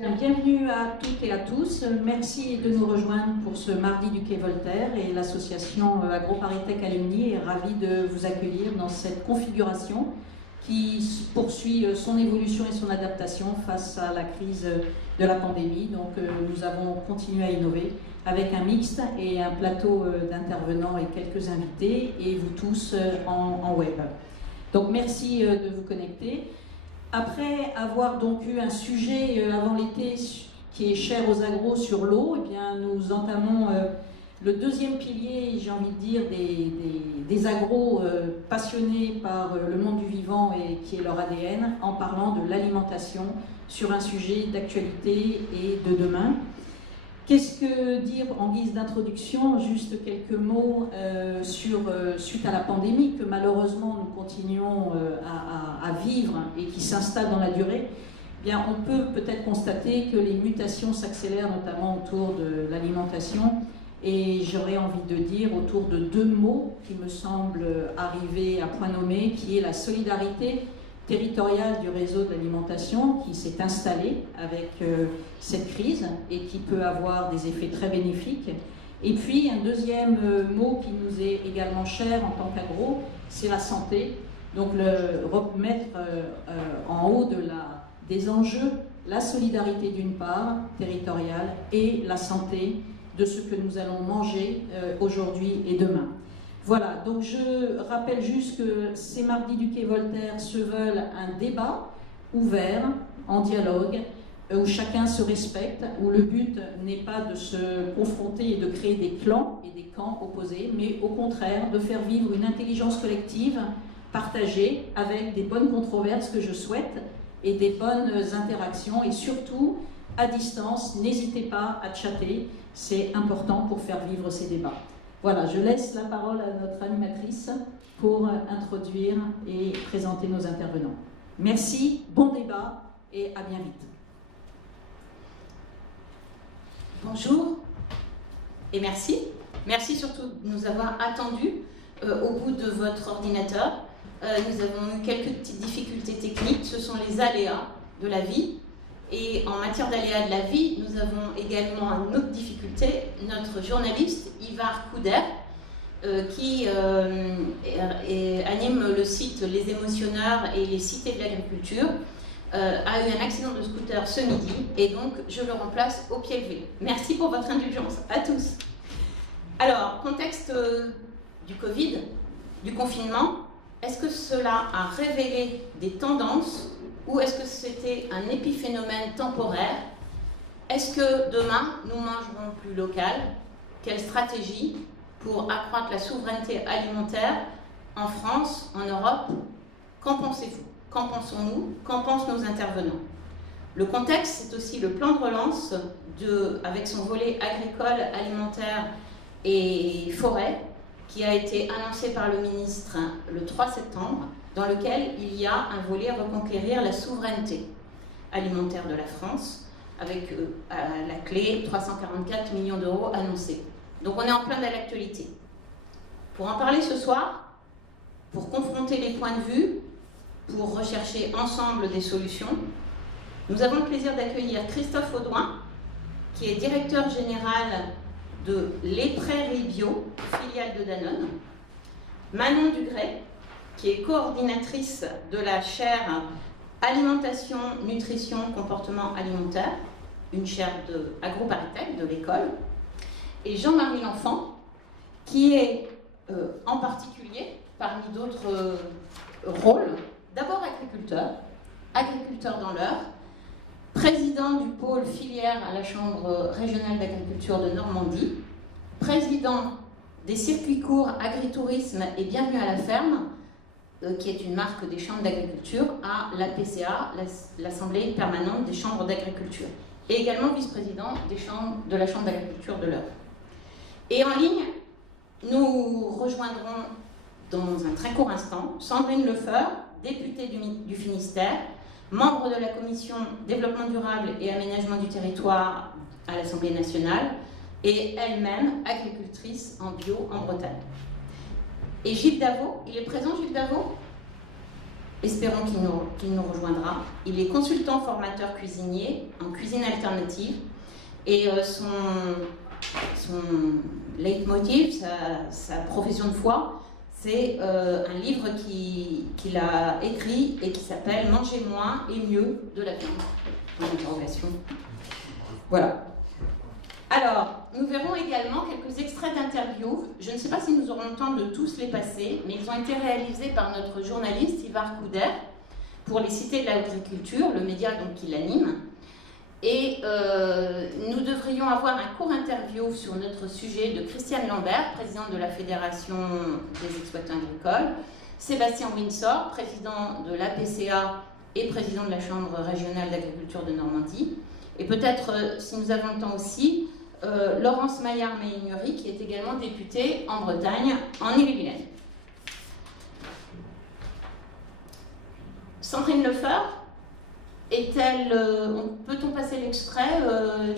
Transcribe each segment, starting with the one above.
Bienvenue à toutes et à tous. Merci de nous rejoindre pour ce mardi du Quai Voltaire, et l'association AgroParisTech Alumni est ravie de vous accueillir dans cette configuration qui poursuit son évolution et son adaptation face à la crise de la pandémie. Donc nous avons continué à innover avec un mixte et un plateau d'intervenants et quelques invités, et vous tous en web. Donc merci de vous connecter. Après avoir donc eu un sujet avant l'été qui est cher aux agros sur l'eau, eh bien nous entamons le deuxième pilier, j'ai envie de dire, des agros passionnés par le monde du vivant et qui est leur ADN, en parlant de l'alimentation sur un sujet d'actualité et de demain. Qu'est-ce que dire en guise d'introduction? Juste quelques mots suite à la pandémie que malheureusement nous continuons à vivre et qui s'installe dans la durée. Eh bien, on peut peut-être constater que les mutations s'accélèrent, notamment autour de l'alimentation. Et j'aurais envie de dire autour de deux mots qui me semblent arriver à point nommé, qui est la solidarité territoriale du réseau de l'alimentation qui s'est installée avec cette crise et qui peut avoir des effets très bénéfiques. Et puis un deuxième mot qui nous est également cher en tant qu'agro, c'est la santé. Donc remettre en haut des enjeux la solidarité d'une part territoriale et la santé de ce que nous allons manger aujourd'hui et demain. Voilà, donc je rappelle juste que ces mardis du Quai Voltaire se veulent un débat ouvert, en dialogue, où chacun se respecte, où le but n'est pas de se confronter et de créer des clans et des camps opposés, mais au contraire de faire vivre une intelligence collective partagée avec des bonnes controverses que je souhaite et des bonnes interactions, et surtout à distance, n'hésitez pas à chatter, c'est important pour faire vivre ces débats. Voilà, je laisse la parole à notre animatrice pour introduire et présenter nos intervenants. Merci, bon débat et à bien vite. Bonjour et merci. Merci surtout de nous avoir attendus au bout de votre ordinateur. Nous avons eu quelques petites difficultés techniques, ce sont les aléas de la vie. Et en matière d'aléas de la vie, nous avons également une autre difficulté. Notre journaliste, Ivar Couder, qui anime le site Les Émotionneurs et les Cités de l'Agriculture, a eu un accident de scooter ce midi, et donc je le remplace au pied levé. Merci pour votre indulgence à tous. Alors, contexte du Covid, du confinement, est-ce que cela a révélé des tendances ou est-ce que c'était un épiphénomène temporaire? Est-ce que demain, nous mangerons plus local? Quelle stratégie pour accroître la souveraineté alimentaire en France, en Europe? Qu'en pensez-vous? Qu'en pensons-nous? Qu'en pensent nos intervenants? Le contexte, c'est aussi le plan de relance avec son volet agricole, alimentaire et forêt, qui a été annoncé par le ministre le 3 septembre, dans lequel il y a un volet reconquérir la souveraineté alimentaire de la France, avec à la clé 344 millions d'euros annoncés. Donc on est en plein dans l'actualité. Pour en parler ce soir, pour confronter les points de vue, pour rechercher ensemble des solutions, nous avons le plaisir d'accueillir Christophe Audouin, qui est directeur général de Les Prairies Bio, filiale de Danone, Manon Dugray, qui est coordinatrice de la chaire Alimentation, Nutrition, Comportement Alimentaire, une chaire de AgroParisTech de l'école, et Jean-Marie L'Enfant, qui est en particulier, parmi d'autres rôles, d'abord agriculteur dans l'Eure, président du pôle filière à la Chambre régionale d'agriculture de Normandie, président des circuits courts agritourisme et bienvenue à la ferme, qui est une marque des chambres d'agriculture, à l'APCA, l'Assemblée permanente des chambres d'agriculture, et également vice-président de la Chambre d'agriculture de l'Eure. Et en ligne, nous rejoindrons dans un très court instant Sandrine Lefeur, députée du Finistère, membre de la Commission Développement durable et Aménagement du territoire à l'Assemblée nationale, et elle-même agricultrice en bio en Bretagne. Et Gilles Davot, il est présent, Gilles Davot? Espérons qu'il nous rejoindra. Il est consultant formateur cuisinier en cuisine alternative et son leitmotiv, sa profession de foi, c'est un livre qu'il a écrit et qui s'appelle « Manger moins et mieux de la viande ». Voilà. Alors, nous verrons également quelques extraits d'interviews. Je ne sais pas si nous aurons le temps de tous les passer, mais ils ont été réalisés par notre journaliste Ivar Couder pour les Cités de l'Agriculture, le média donc qui l'anime. Et nous devrions avoir un court interview sur notre sujet de Christiane Lambert, présidente de la Fédération des exploitants agricoles, Sébastien Windsor, président de l'APCA et président de la Chambre régionale d'agriculture de Normandie, et peut-être, si nous avons le temps aussi, Laurence Maillard-Meignery, qui est également députée en Bretagne, en Ille-et-Vilaine. Sandrine Lefeur est-elle... peut-on passer l'extrait,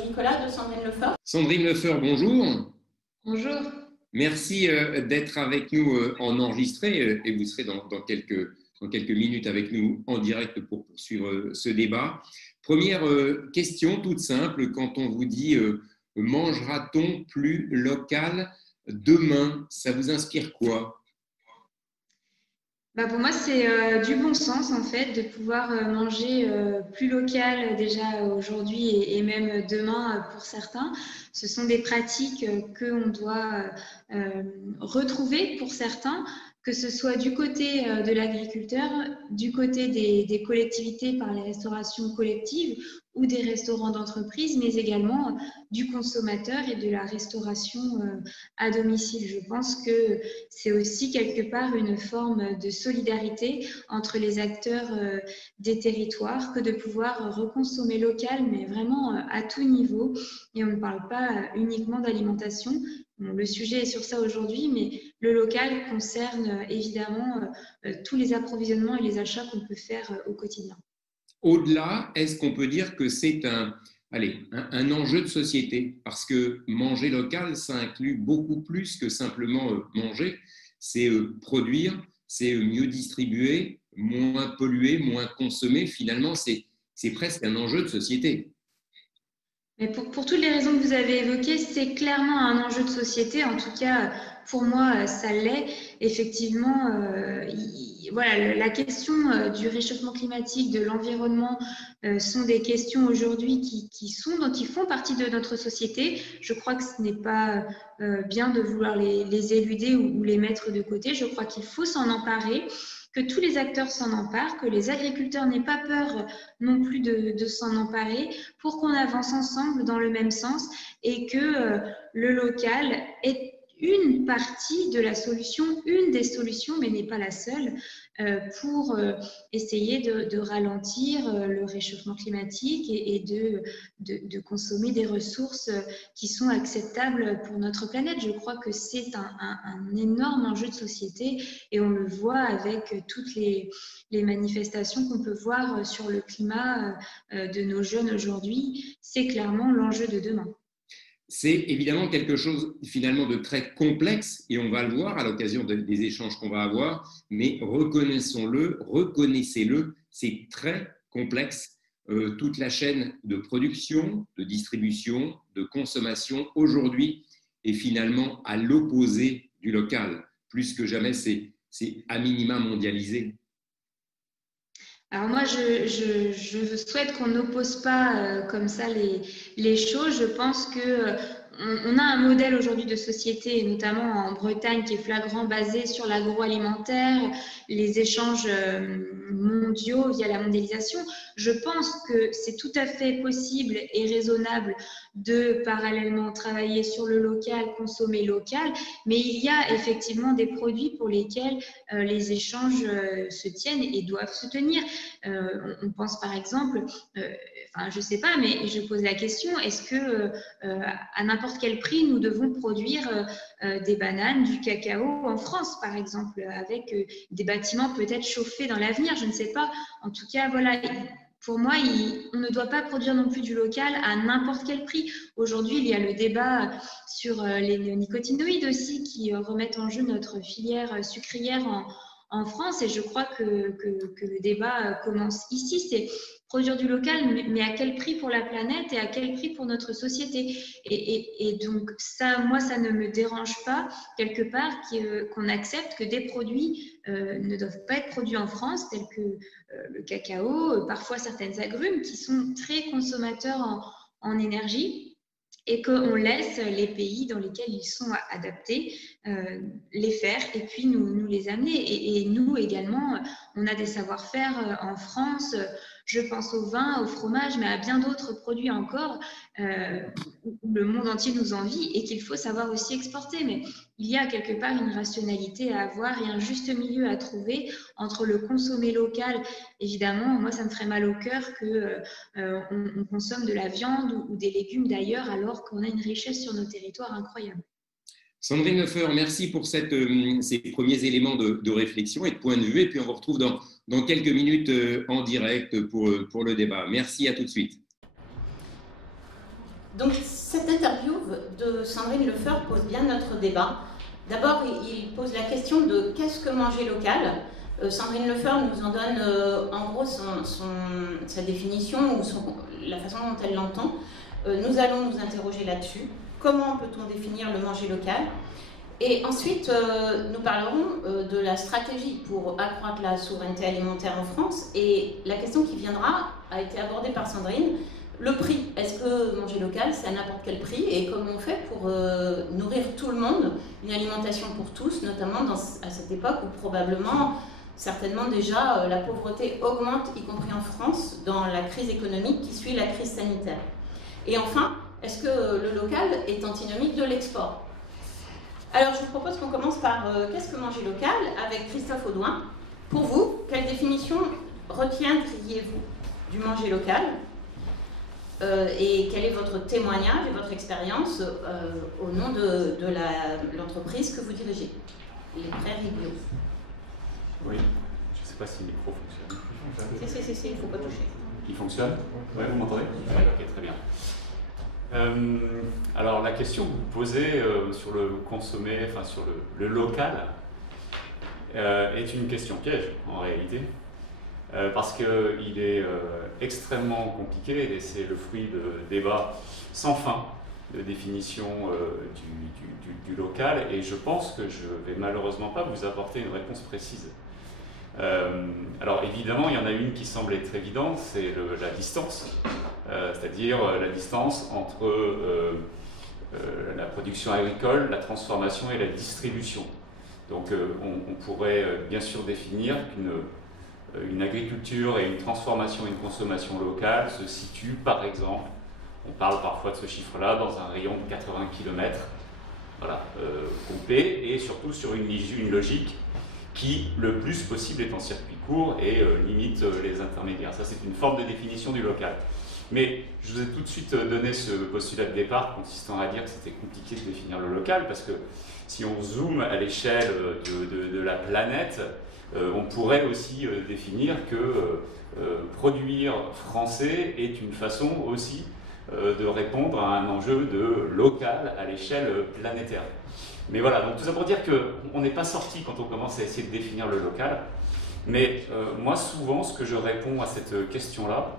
Nicolas, de Sandrine Lefeur? Sandrine Lefeur, bonjour. Bonjour. Merci d'être avec nous en enregistré et vous serez dans quelques minutes avec nous en direct pour poursuivre ce débat. Première question toute simple, quand on vous dit mangera-t-on plus local demain, ça vous inspire quoi? Pour moi, c'est du bon sens en fait de pouvoir manger plus local déjà aujourd'hui et même demain pour certains. Ce sont des pratiques qu'on doit retrouver pour certains, que ce soit du côté de l'agriculteur, du côté des collectivités par les restaurations collectives ou des restaurants d'entreprise, mais également du consommateur et de la restauration à domicile. Je pense que c'est aussi quelque part une forme de solidarité entre les acteurs des territoires que de pouvoir reconsommer local, mais vraiment à tout niveau. Et on ne parle pas uniquement d'alimentation. Bon, le sujet est sur ça aujourd'hui, mais le local concerne évidemment tous les approvisionnements et les achats qu'on peut faire au quotidien. Au-delà, est-ce qu'on peut dire que c'est un enjeu de société? Parce que manger local, ça inclut beaucoup plus que simplement manger. C'est produire, c'est mieux distribuer, moins polluer, moins consommer. Finalement, c'est presque un enjeu de société. Mais pour toutes les raisons que vous avez évoquées, c'est clairement un enjeu de société. En tout cas, pour moi, ça l'est. Effectivement, voilà, la question du réchauffement climatique, de l'environnement sont des questions aujourd'hui qui font partie de notre société. Je crois que ce n'est pas bien de vouloir les éluder ou les mettre de côté. Je crois qu'il faut s'en emparer, que tous les acteurs s'en emparent, que les agriculteurs n'aient pas peur non plus de s'en emparer pour qu'on avance ensemble dans le même sens et que le local est une partie de la solution, une des solutions, mais n'est pas la seule, pour essayer de ralentir le réchauffement climatique et de consommer des ressources qui sont acceptables pour notre planète. Je crois que c'est un énorme enjeu de société et on le voit avec toutes les manifestations qu'on peut voir sur le climat de nos jeunes aujourd'hui. C'est clairement l'enjeu de demain. C'est évidemment quelque chose finalement de très complexe et on va le voir à l'occasion des échanges qu'on va avoir, mais reconnaissez-le, c'est très complexe. Toute la chaîne de production, de distribution, de consommation aujourd'hui est finalement à l'opposé du local. Plus que jamais, c'est à minima mondialisé. Alors moi, je souhaite qu'on n'oppose pas comme ça les choses. Je pense que on a un modèle aujourd'hui de société, et notamment en Bretagne, qui est flagrant, basé sur l'agroalimentaire, les échanges mondiaux via la mondialisation. Je pense que c'est tout à fait possible et raisonnable de parallèlement travailler sur le local, consommer local, mais il y a effectivement des produits pour lesquels les échanges se tiennent et doivent se tenir. On pense par exemple, je ne sais pas, mais je pose la question, est-ce que à n'importe quel prix nous devons produire des bananes, du cacao en France par exemple, avec des bâtiments peut-être chauffés dans l'avenir, je ne sais pas. En tout cas, voilà. Pour moi, on ne doit pas produire non plus du local à n'importe quel prix. Aujourd'hui, il y a le débat sur les néonicotinoïdes aussi qui remettent en jeu notre filière sucrière en France, et je crois que le débat commence ici, c'est produire du local, mais à quel prix pour la planète et à quel prix pour notre société. Et donc, ça, moi, ça ne me dérange pas, quelque part, qu'on accepte que des produits ne doivent pas être produits en France, tels que le cacao, parfois certaines agrumes, qui sont très consommateurs en énergie, et qu'on laisse les pays dans lesquels ils sont adaptés les faire et puis nous les amener. Et nous également, on a des savoir-faire en France, je pense au vin, au fromage, mais à bien d'autres produits encore où le monde entier nous envie et qu'il faut savoir aussi exporter. Mais il y a quelque part une rationalité à avoir et un juste milieu à trouver entre le consommer local. Évidemment, moi, ça me ferait mal au cœur qu'on consomme de la viande ou des légumes d'ailleurs alors qu'on a une richesse sur nos territoires incroyable. Sandrine Lefeur, merci pour ces premiers éléments de réflexion et de point de vue. Et puis, on vous retrouve dans quelques minutes en direct pour le débat. Merci, à tout de suite. Donc, cette interview de Sandrine Lefeur pose bien notre débat. D'abord, il pose la question de qu'est-ce que manger local. Sandrine Lefeur nous en donne en gros sa définition ou la façon dont elle l'entend. Nous allons nous interroger là-dessus. Comment peut-on définir le manger local? Et ensuite, nous parlerons de la stratégie pour accroître la souveraineté alimentaire en France. Et la question qui viendra a été abordée par Sandrine. Le prix, est-ce que manger local, c'est à n'importe quel prix? Et comment on fait pour nourrir tout le monde, une alimentation pour tous, notamment à cette époque où probablement, certainement déjà, la pauvreté augmente, y compris en France, dans la crise économique qui suit la crise sanitaire. Et enfin, est-ce que le local est antinomique de l'export? Alors, je vous propose qu'on commence par qu'est-ce que manger local avec Christophe Audouin. Pour vous, quelle définition retiendriez-vous du manger local et quel est votre témoignage et votre expérience au nom de l'entreprise que vous dirigez, les Prairies Bio? Oui, je ne sais pas si le micro fonctionne. Si, il ne faut pas toucher. Il fonctionne? Oui, vous m'entendez? Oui, ok, très bien. Alors la question que vous posez sur le consommer, enfin sur le local, est une question piège en réalité, parce qu'il est extrêmement compliqué et c'est le fruit de débats sans fin de définition du local, et je pense que je ne vais malheureusement pas vous apporter une réponse précise. Alors évidemment, il y en a une qui semble être évidente, c'est la distance, c'est-à-dire la distance entre la production agricole, la transformation et la distribution. Donc on pourrait bien sûr définir qu'une agriculture et une transformation et une consommation locale se situent par exemple, on parle parfois de ce chiffre-là, dans un rayon de 80 km, voilà, complet, et surtout sur une logique qui, le plus possible, est en circuit court et limite les intermédiaires. Ça, c'est une forme de définition du local. Mais je vous ai tout de suite donné ce postulat de départ consistant à dire que c'était compliqué de définir le local, parce que si on zoome à l'échelle de la planète, on pourrait aussi définir que produire français est une façon aussi de répondre à un enjeu de local à l'échelle planétaire. Mais voilà, donc tout ça pour dire qu'on n'est pas sorti quand on commence à essayer de définir le local. Mais moi, souvent, ce que je réponds à cette question-là,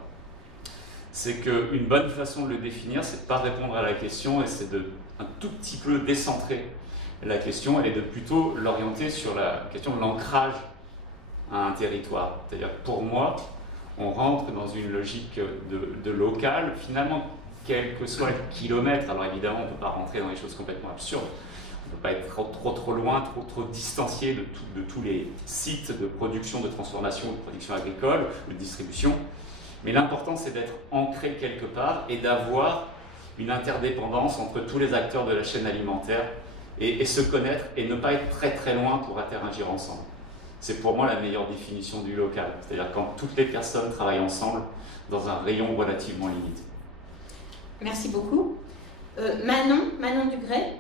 c'est qu'une bonne façon de le définir, c'est de ne pas répondre à la question, et c'est de un tout petit peu décentrer la question et de plutôt l'orienter sur la question de l'ancrage à un territoire. C'est-à-dire que pour moi, on rentre dans une logique de local, finalement, quel que soit le kilomètre. Alors évidemment, on ne peut pas rentrer dans des choses complètement absurdes. On ne peut pas être trop loin, trop distancié de tous les sites de production, de transformation, de production agricole, de distribution. Mais l'important, c'est d'être ancré quelque part et d'avoir une interdépendance entre tous les acteurs de la chaîne alimentaire et se connaître et ne pas être très loin pour interagir ensemble. C'est pour moi la meilleure définition du local, c'est-à-dire quand toutes les personnes travaillent ensemble dans un rayon relativement limité. Merci beaucoup. Manon Dugret,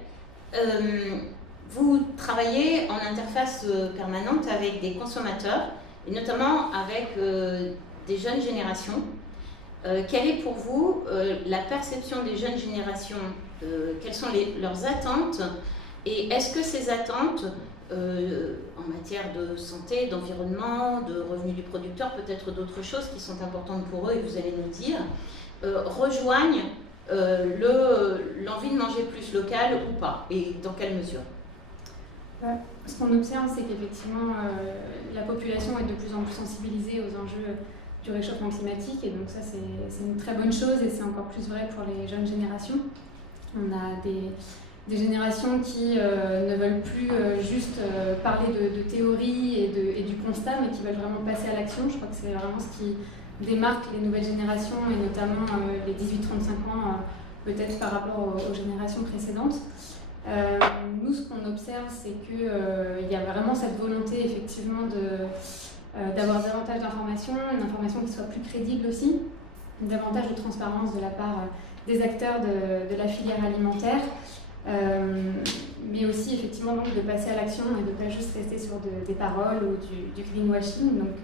vous travaillez en interface permanente avec des consommateurs, et notamment avec des jeunes générations. Quelle est pour vous la perception des jeunes générations? Quelles sont leurs attentes? Et est-ce que ces attentes en matière de santé, d'environnement, de revenus du producteur, peut-être d'autres choses qui sont importantes pour eux et vous allez nous dire, rejoignent l'envie de manger plus local ou pas, et dans quelle mesure? Ce qu'on observe, c'est qu'effectivement, la population est de plus en plus sensibilisée aux enjeux du réchauffement climatique, et donc ça, c'est une très bonne chose, et c'est encore plus vrai pour les jeunes générations. On a des générations qui ne veulent plus juste parler de théorie et du constat, mais qui veulent vraiment passer à l'action. Je crois que c'est vraiment ce qui démarque les nouvelles générations, et notamment les 18-35 ans, peut-être par rapport aux générations précédentes. Nous, ce qu'on observe, c'est qu'il y a vraiment cette volonté, effectivement, d'avoir davantage d'informations, une information qui soit plus crédible aussi, davantage de transparence de la part des acteurs de la filière alimentaire, mais aussi, effectivement, donc, de passer à l'action et de ne pas juste rester sur des paroles ou du greenwashing. Donc,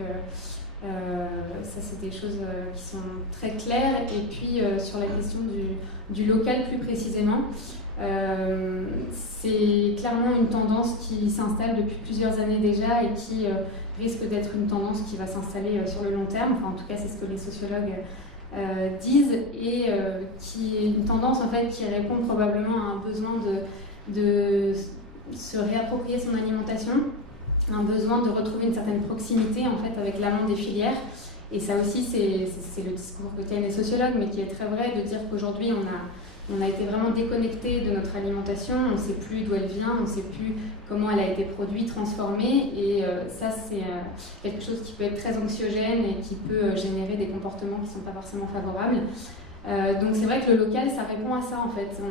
ça, c'est des choses qui sont très claires. Et puis, sur la question du local plus précisément, c'est clairement une tendance qui s'installe depuis plusieurs années déjà et qui risque d'être une tendance qui va s'installer sur le long terme. Enfin, en tout cas, c'est ce que les sociologues disent, et qui est une tendance en fait qui répond probablement à un besoin de se réapproprier son alimentation, un besoin de retrouver une certaine proximité en fait avec l'amont des filières. Et ça aussi, c'est le discours que tiennent les sociologues, mais qui est très vrai, de dire qu'aujourd'hui on a été vraiment déconnecté de notre alimentation, on ne sait plus d'où elle vient, on ne sait plus comment elle a été produite, transformée, et ça c'est quelque chose qui peut être très anxiogène et qui peut générer des comportements qui ne sont pas forcément favorables. Donc c'est vrai que le local, ça répond à ça en fait.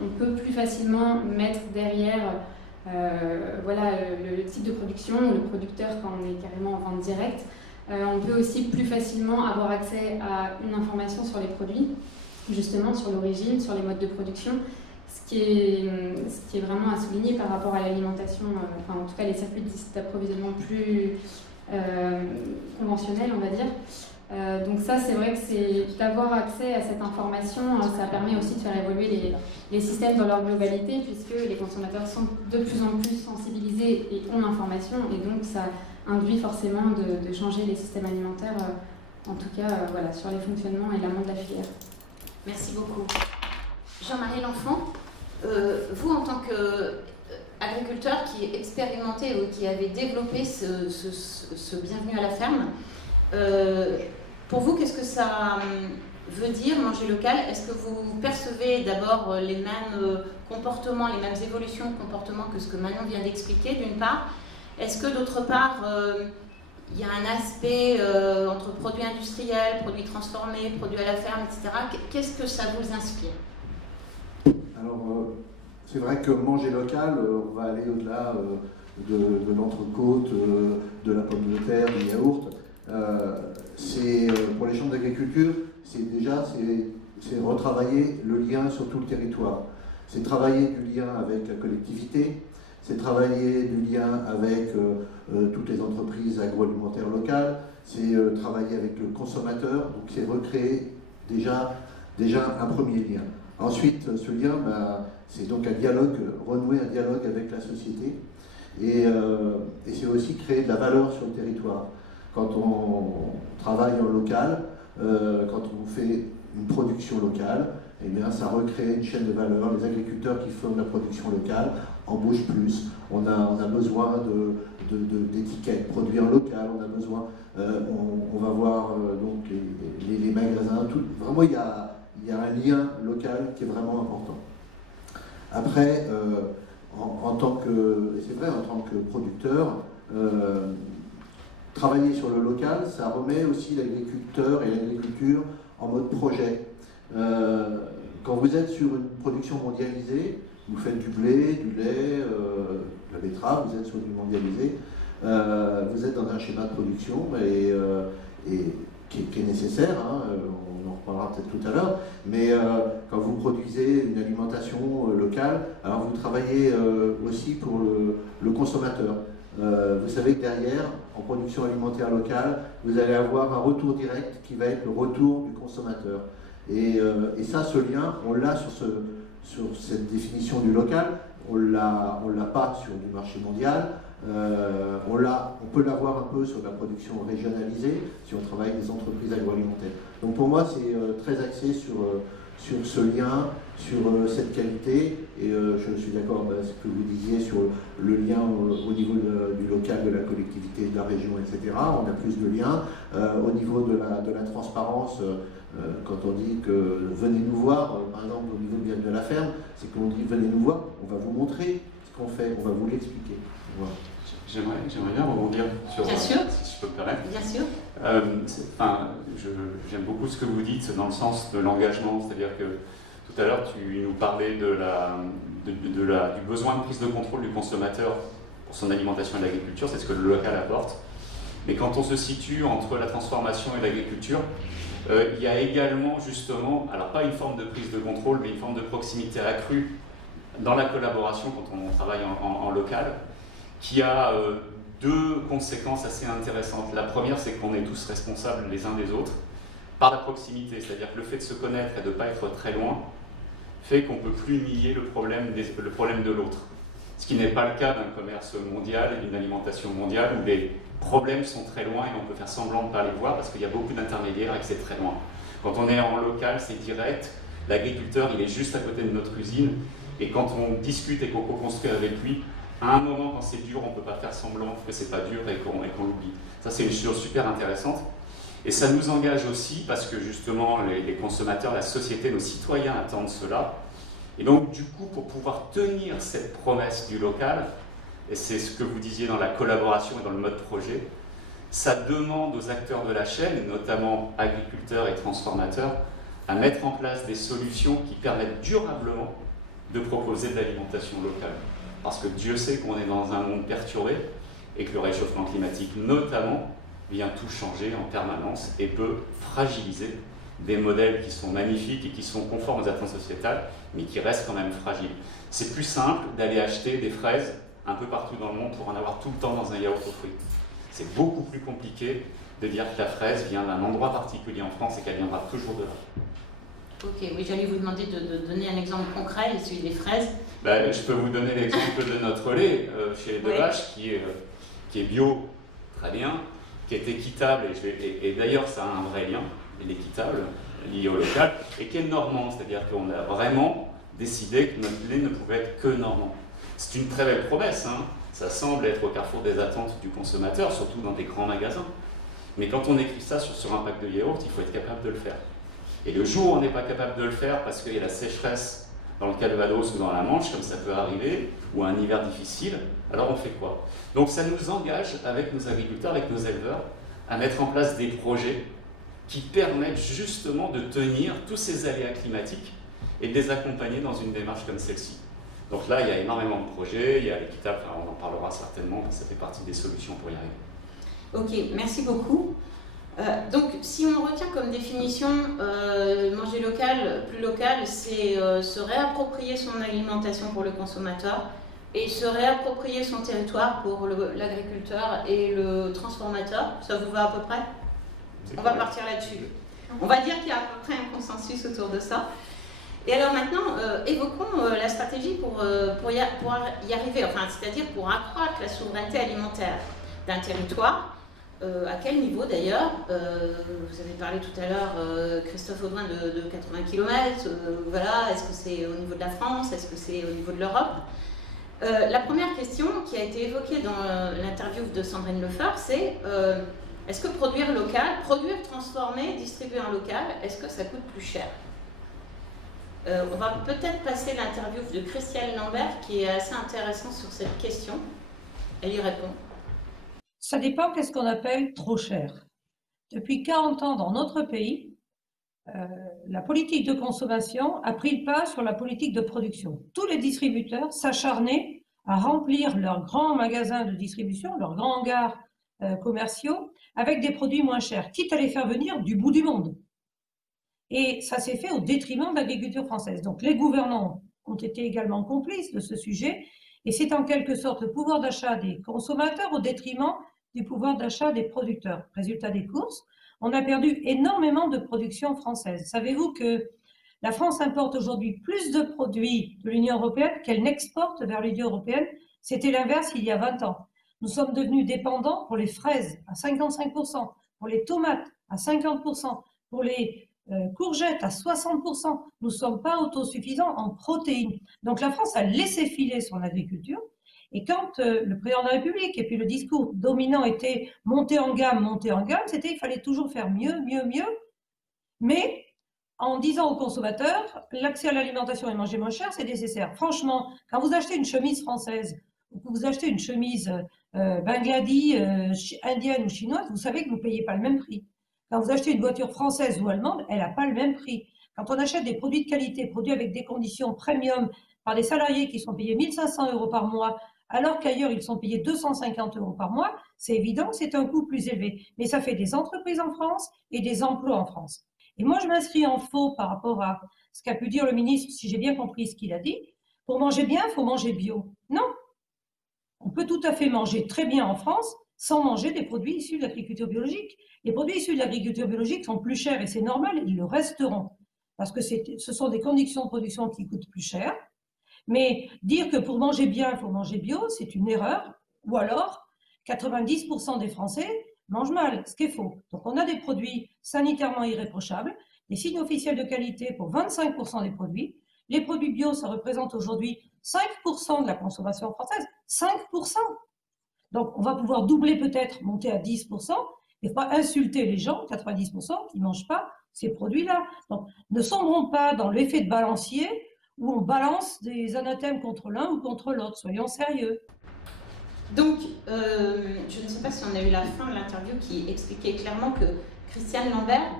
On peut plus facilement mettre derrière voilà, le type de production, le producteur quand on est carrément en vente directe. On peut aussi plus facilement avoir accès à une information sur les produits, justement sur l'origine, sur les modes de production, ce qui est vraiment à souligner par rapport à l'alimentation, enfin en tout cas les circuits d'approvisionnement plus conventionnels, on va dire. Donc ça, c'est vrai que c'est d'avoir accès à cette information, ça permet aussi de faire évoluer les systèmes dans leur globalité, puisque les consommateurs sont de plus en plus sensibilisés et ont l'information, et donc ça induit forcément de changer les systèmes alimentaires, en tout cas voilà, sur les fonctionnements et l'amont de la filière. Merci beaucoup. Jean-Marie L'Enfant, vous en tant qu'agriculteur qui est expérimenté ou qui avait développé ce bienvenue à la ferme, pour vous, qu'est-ce que ça veut dire manger local? Est-ce que vous percevez d'abord les mêmes comportements, les mêmes évolutions de comportements que ce que Manon vient d'expliquer, d'une part? Est-ce que d'autre part, il y a un aspect entre produits industriels, produits transformés, produits à la ferme, etc. Qu'est-ce que ça vous inspire? Alors, c'est vrai que manger local, on va aller au-delà de l'entrecôte, de la pomme de terre, du yaourt. Pour les chambres d'agriculture, c'est retravailler le lien sur tout le territoire. C'est travailler du lien avec la collectivité, c'est travailler du lien avec toutes les entreprises agroalimentaires locales, c'est travailler avec le consommateur, donc c'est recréer déjà un premier lien. Ensuite, ce lien, c'est donc un dialogue, renouer un dialogue avec la société, et c'est aussi créer de la valeur sur le territoire. Quand on travaille en local, quand on fait une production locale, eh bien, ça recrée une chaîne de valeur. Les agriculteurs qui font de la production locale embauchent plus. On a besoin d'étiquettes, produits en local, on a besoin, on va voir donc les magasins, tout. Vraiment il y a un lien local qui est vraiment important. Après, en tant que producteur, travailler sur le local, ça remet aussi l'agriculteur et l'agriculture en mode projet. Quand vous êtes sur une production mondialisée, vous faites du blé, du lait, de la betterave, vous êtes sur du mondialisé, vous êtes dans un schéma de production qui est nécessaire, hein, on en reparlera peut-être tout à l'heure, mais quand vous produisez une alimentation locale, alors vous travaillez aussi pour le consommateur. Vous savez que derrière, en production alimentaire locale, vous allez avoir un retour direct qui va être le retour du consommateur. Et ça, ce lien, on l'a sur cette définition du local, on l'a pas sur du marché mondial. On peut l'avoir un peu sur la production régionalisée si on travaille avec des entreprises agroalimentaires. Donc pour moi, c'est très axé sur ce lien, sur cette qualité, et je suis d'accord avec ce que vous disiez sur le lien au niveau du local, de la collectivité, de la région, etc. On a plus de liens. Au niveau de la transparence, quand on dit que venez nous voir, par exemple au niveau de la ferme, c'est qu'on dit venez nous voir, on va vous montrer ce qu'on fait, on va vous l'expliquer. Voilà. J'aimerais bien rebondir sur, bien sûr. Si je peux me permettre. Bien sûr. J'aime beaucoup ce que vous dites dans le sens de l'engagement, c'est-à-dire que tout à l'heure tu nous parlais du besoin de prise de contrôle du consommateur pour son alimentation et l'agriculture, c'est ce que le local apporte. Mais quand on se situe entre la transformation et l'agriculture, il y a également justement, alors pas une forme de prise de contrôle, mais une forme de proximité accrue dans la collaboration quand on travaille en local, qui a deux conséquences assez intéressantes. La première, c'est qu'on est tous responsables les uns des autres par la proximité, c'est-à-dire que le fait de se connaître et de ne pas être très loin fait qu'on ne peut plus nier le problème de l'autre. Ce qui n'est pas le cas d'un commerce mondial et d'une alimentation mondiale où les problèmes sont très loin et on peut faire semblant de ne pas les voir parce qu'il y a beaucoup d'intermédiaires et que c'est très loin. Quand on est en local, c'est direct. L'agriculteur, il est juste à côté de notre usine et quand on discute et qu'on co-construit avec lui, à un moment, quand c'est dur, on ne peut pas faire semblant que c'est pas dur et qu'on l'oublie. Ça, c'est une chose super intéressante. Et ça nous engage aussi parce que justement, les consommateurs, la société, nos citoyens attendent cela. Et donc, du coup, pour pouvoir tenir cette promesse du local, et c'est ce que vous disiez dans la collaboration et dans le mode projet, ça demande aux acteurs de la chaîne, notamment agriculteurs et transformateurs, à mettre en place des solutions qui permettent durablement de proposer de l'alimentation locale. Parce que Dieu sait qu'on est dans un monde perturbé et que le réchauffement climatique, notamment, vient tout changer en permanence et peut fragiliser des modèles qui sont magnifiques et qui sont conformes aux attentes sociétales, mais qui restent quand même fragiles. C'est plus simple d'aller acheter des fraises un peu partout dans le monde pour en avoir tout le temps dans un yaourt aux fruits. C'est beaucoup plus compliqué de dire que la fraise vient d'un endroit particulier en France et qu'elle viendra toujours de là. Ok, oui, j'allais vous demander de donner un exemple concret, celui des fraises. Je peux vous donner l'exemple de notre lait chez les deux vaches, qui est bio, très bien, qui est équitable, et d'ailleurs ça a un vrai lien, l'équitable, lié au local, et qui est normand, c'est-à-dire qu'on a vraiment décidé que notre lait ne pouvait être que normand. C'est une très belle promesse, hein. Ça semble être au carrefour des attentes du consommateur, surtout dans des grands magasins. Mais quand on écrit ça sur un pack de yaourt, il faut être capable de le faire. Et le jour où on n'est pas capable de le faire parce qu'il y a la sécheresse dans le Calvados ou dans la Manche, comme ça peut arriver, ou un hiver difficile, alors on fait quoi? Donc ça nous engage avec nos agriculteurs, avec nos éleveurs, à mettre en place des projets qui permettent justement de tenir tous ces aléas climatiques et de les accompagner dans une démarche comme celle-ci. Donc là, il y a énormément de projets, il y a l'équitable, on en parlera certainement, ça fait partie des solutions pour y arriver. Ok, merci beaucoup. Donc, si on retient comme définition, manger local, plus local, c'est se réapproprier son alimentation pour le consommateur et se réapproprier son territoire pour l'agriculteur et le transformateur. Ça vous va à peu près? On va partir là-dessus. On va dire qu'il y a à peu près un consensus autour de ça. Et alors maintenant, évoquons la stratégie pour y arriver, enfin, c'est-à-dire pour accroître la souveraineté alimentaire d'un territoire. À quel niveau d'ailleurs? Vous avez parlé tout à l'heure, Christophe Audouin, de 80 km. Voilà, est-ce que c'est au niveau de la France? Est-ce que c'est au niveau de l'Europe? La première question qui a été évoquée dans l'interview de Sandrine Lefebvre, c'est est-ce que produire local, produire, transformer, distribuer en local, est-ce que ça coûte plus cher? On va peut-être passer l'interview de Christiane Lambert qui est assez intéressante sur cette question. Elle y répond. Ça dépend qu'est-ce qu'on appelle trop cher. Depuis 40 ans dans notre pays, la politique de consommation a pris le pas sur la politique de production. Tous les distributeurs s'acharnaient à remplir leurs grands magasins de distribution, leurs grands hangars commerciaux, avec des produits moins chers, quitte à les faire venir du bout du monde. Et ça s'est fait au détriment de l'agriculture française. Donc les gouvernants ont été également complices de ce sujet, et c'est en quelque sorte le pouvoir d'achat des consommateurs au détriment du pouvoir d'achat des producteurs. Résultat des courses, on a perdu énormément de production française. Savez-vous que La France importe aujourd'hui plus de produits de l'Union européenne qu'elle n'exporte vers l'Union européenne. C'était l'inverse il y a 20 ans. Nous sommes devenus dépendants pour les fraises à 55%, pour les tomates à 50%, pour les courgettes à 60%. Nous ne sommes pas autosuffisants en protéines. Donc la France a laissé filer son agriculture. Et quand le président de la République et puis le discours dominant était monter en gamme, c'était qu'il fallait toujours faire mieux, mieux, mieux. Mais en disant aux consommateurs, l'accès à l'alimentation et manger moins cher, c'est nécessaire. Franchement, quand vous achetez une chemise française ou que vous achetez une chemise bangladeshi, indienne ou chinoise, vous savez que vous ne payez pas le même prix. Quand vous achetez une voiture française ou allemande, elle n'a pas le même prix. Quand on achète des produits de qualité, produits avec des conditions premium par des salariés qui sont payés 1 500 € par mois, alors qu'ailleurs ils sont payés 250 € par mois, c'est évident que c'est un coût plus élevé. Mais ça fait des entreprises en France et des emplois en France. Et moi, je m'inscris en faux par rapport à ce qu'a pu dire le ministre, si j'ai bien compris ce qu'il a dit. Pour manger bien, il faut manger bio. Non. On peut tout à fait manger très bien en France sans manger des produits issus de l'agriculture biologique. Les produits issus de l'agriculture biologique sont plus chers et c'est normal, ils le resteront. Parce que ce sont des conditions de production qui coûtent plus cher. Mais dire que pour manger bien, il faut manger bio, c'est une erreur. Ou alors, 90% des Français mangent mal, ce qui est faux. Donc on a des produits sanitairement irréprochables, des signes officiels de qualité pour 25% des produits. Les produits bio, ça représente aujourd'hui 5% de la consommation française. 5%. Donc on va pouvoir doubler peut-être, monter à 10%, et pas insulter les gens, 90%, qui ne mangent pas ces produits-là. Donc ne sombrons pas dans l'effet de balancier où on balance des anathèmes contre l'un ou contre l'autre. Soyons sérieux. Donc, je ne sais pas si on a eu la fin de l'interview qui expliquait clairement que Christiane Lambert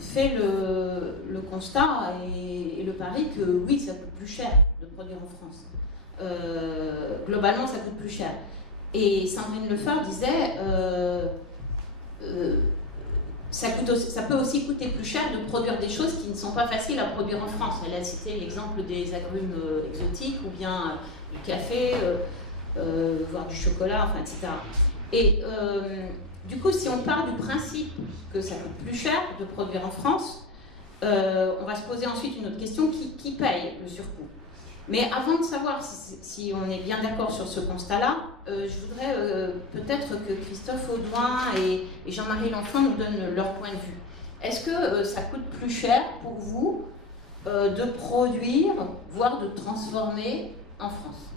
fait le constat et le pari que oui, ça coûte plus cher de produire en France. Globalement, ça coûte plus cher. Et Sandrine Lefeur disait ça peut aussi coûter plus cher de produire des choses qui ne sont pas faciles à produire en France. Elle a cité l'exemple des agrumes exotiques ou bien du café, voire du chocolat, enfin, etc. Et du coup, si on part du principe que ça coûte plus cher de produire en France, on va se poser ensuite une autre question, qui paye le surcoût? Mais avant de savoir si on est bien d'accord sur ce constat-là, je voudrais peut-être que Christophe Audouin et Jean-Marie L'Enfant nous donnent leur point de vue. Est-ce que ça coûte plus cher pour vous de produire, voire de transformer en France?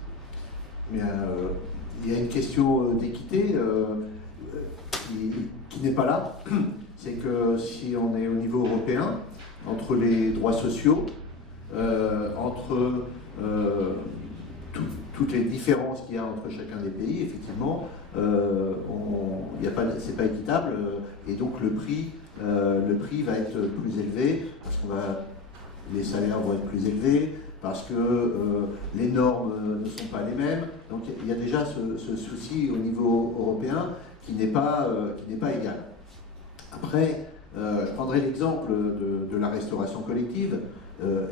Il y a une question d'équité qui n'est pas là. C'est que si on est au niveau européen, entre les droits sociaux, entre toutes les différences qu'il y a entre chacun des pays, effectivement, c'est pas équitable, et donc le prix va être plus élevé parce que les salaires vont être plus élevés, parce que les normes ne sont pas les mêmes. Donc il y a déjà ce souci au niveau européen qui n'est pas égal. Après, je prendrai l'exemple de la restauration collective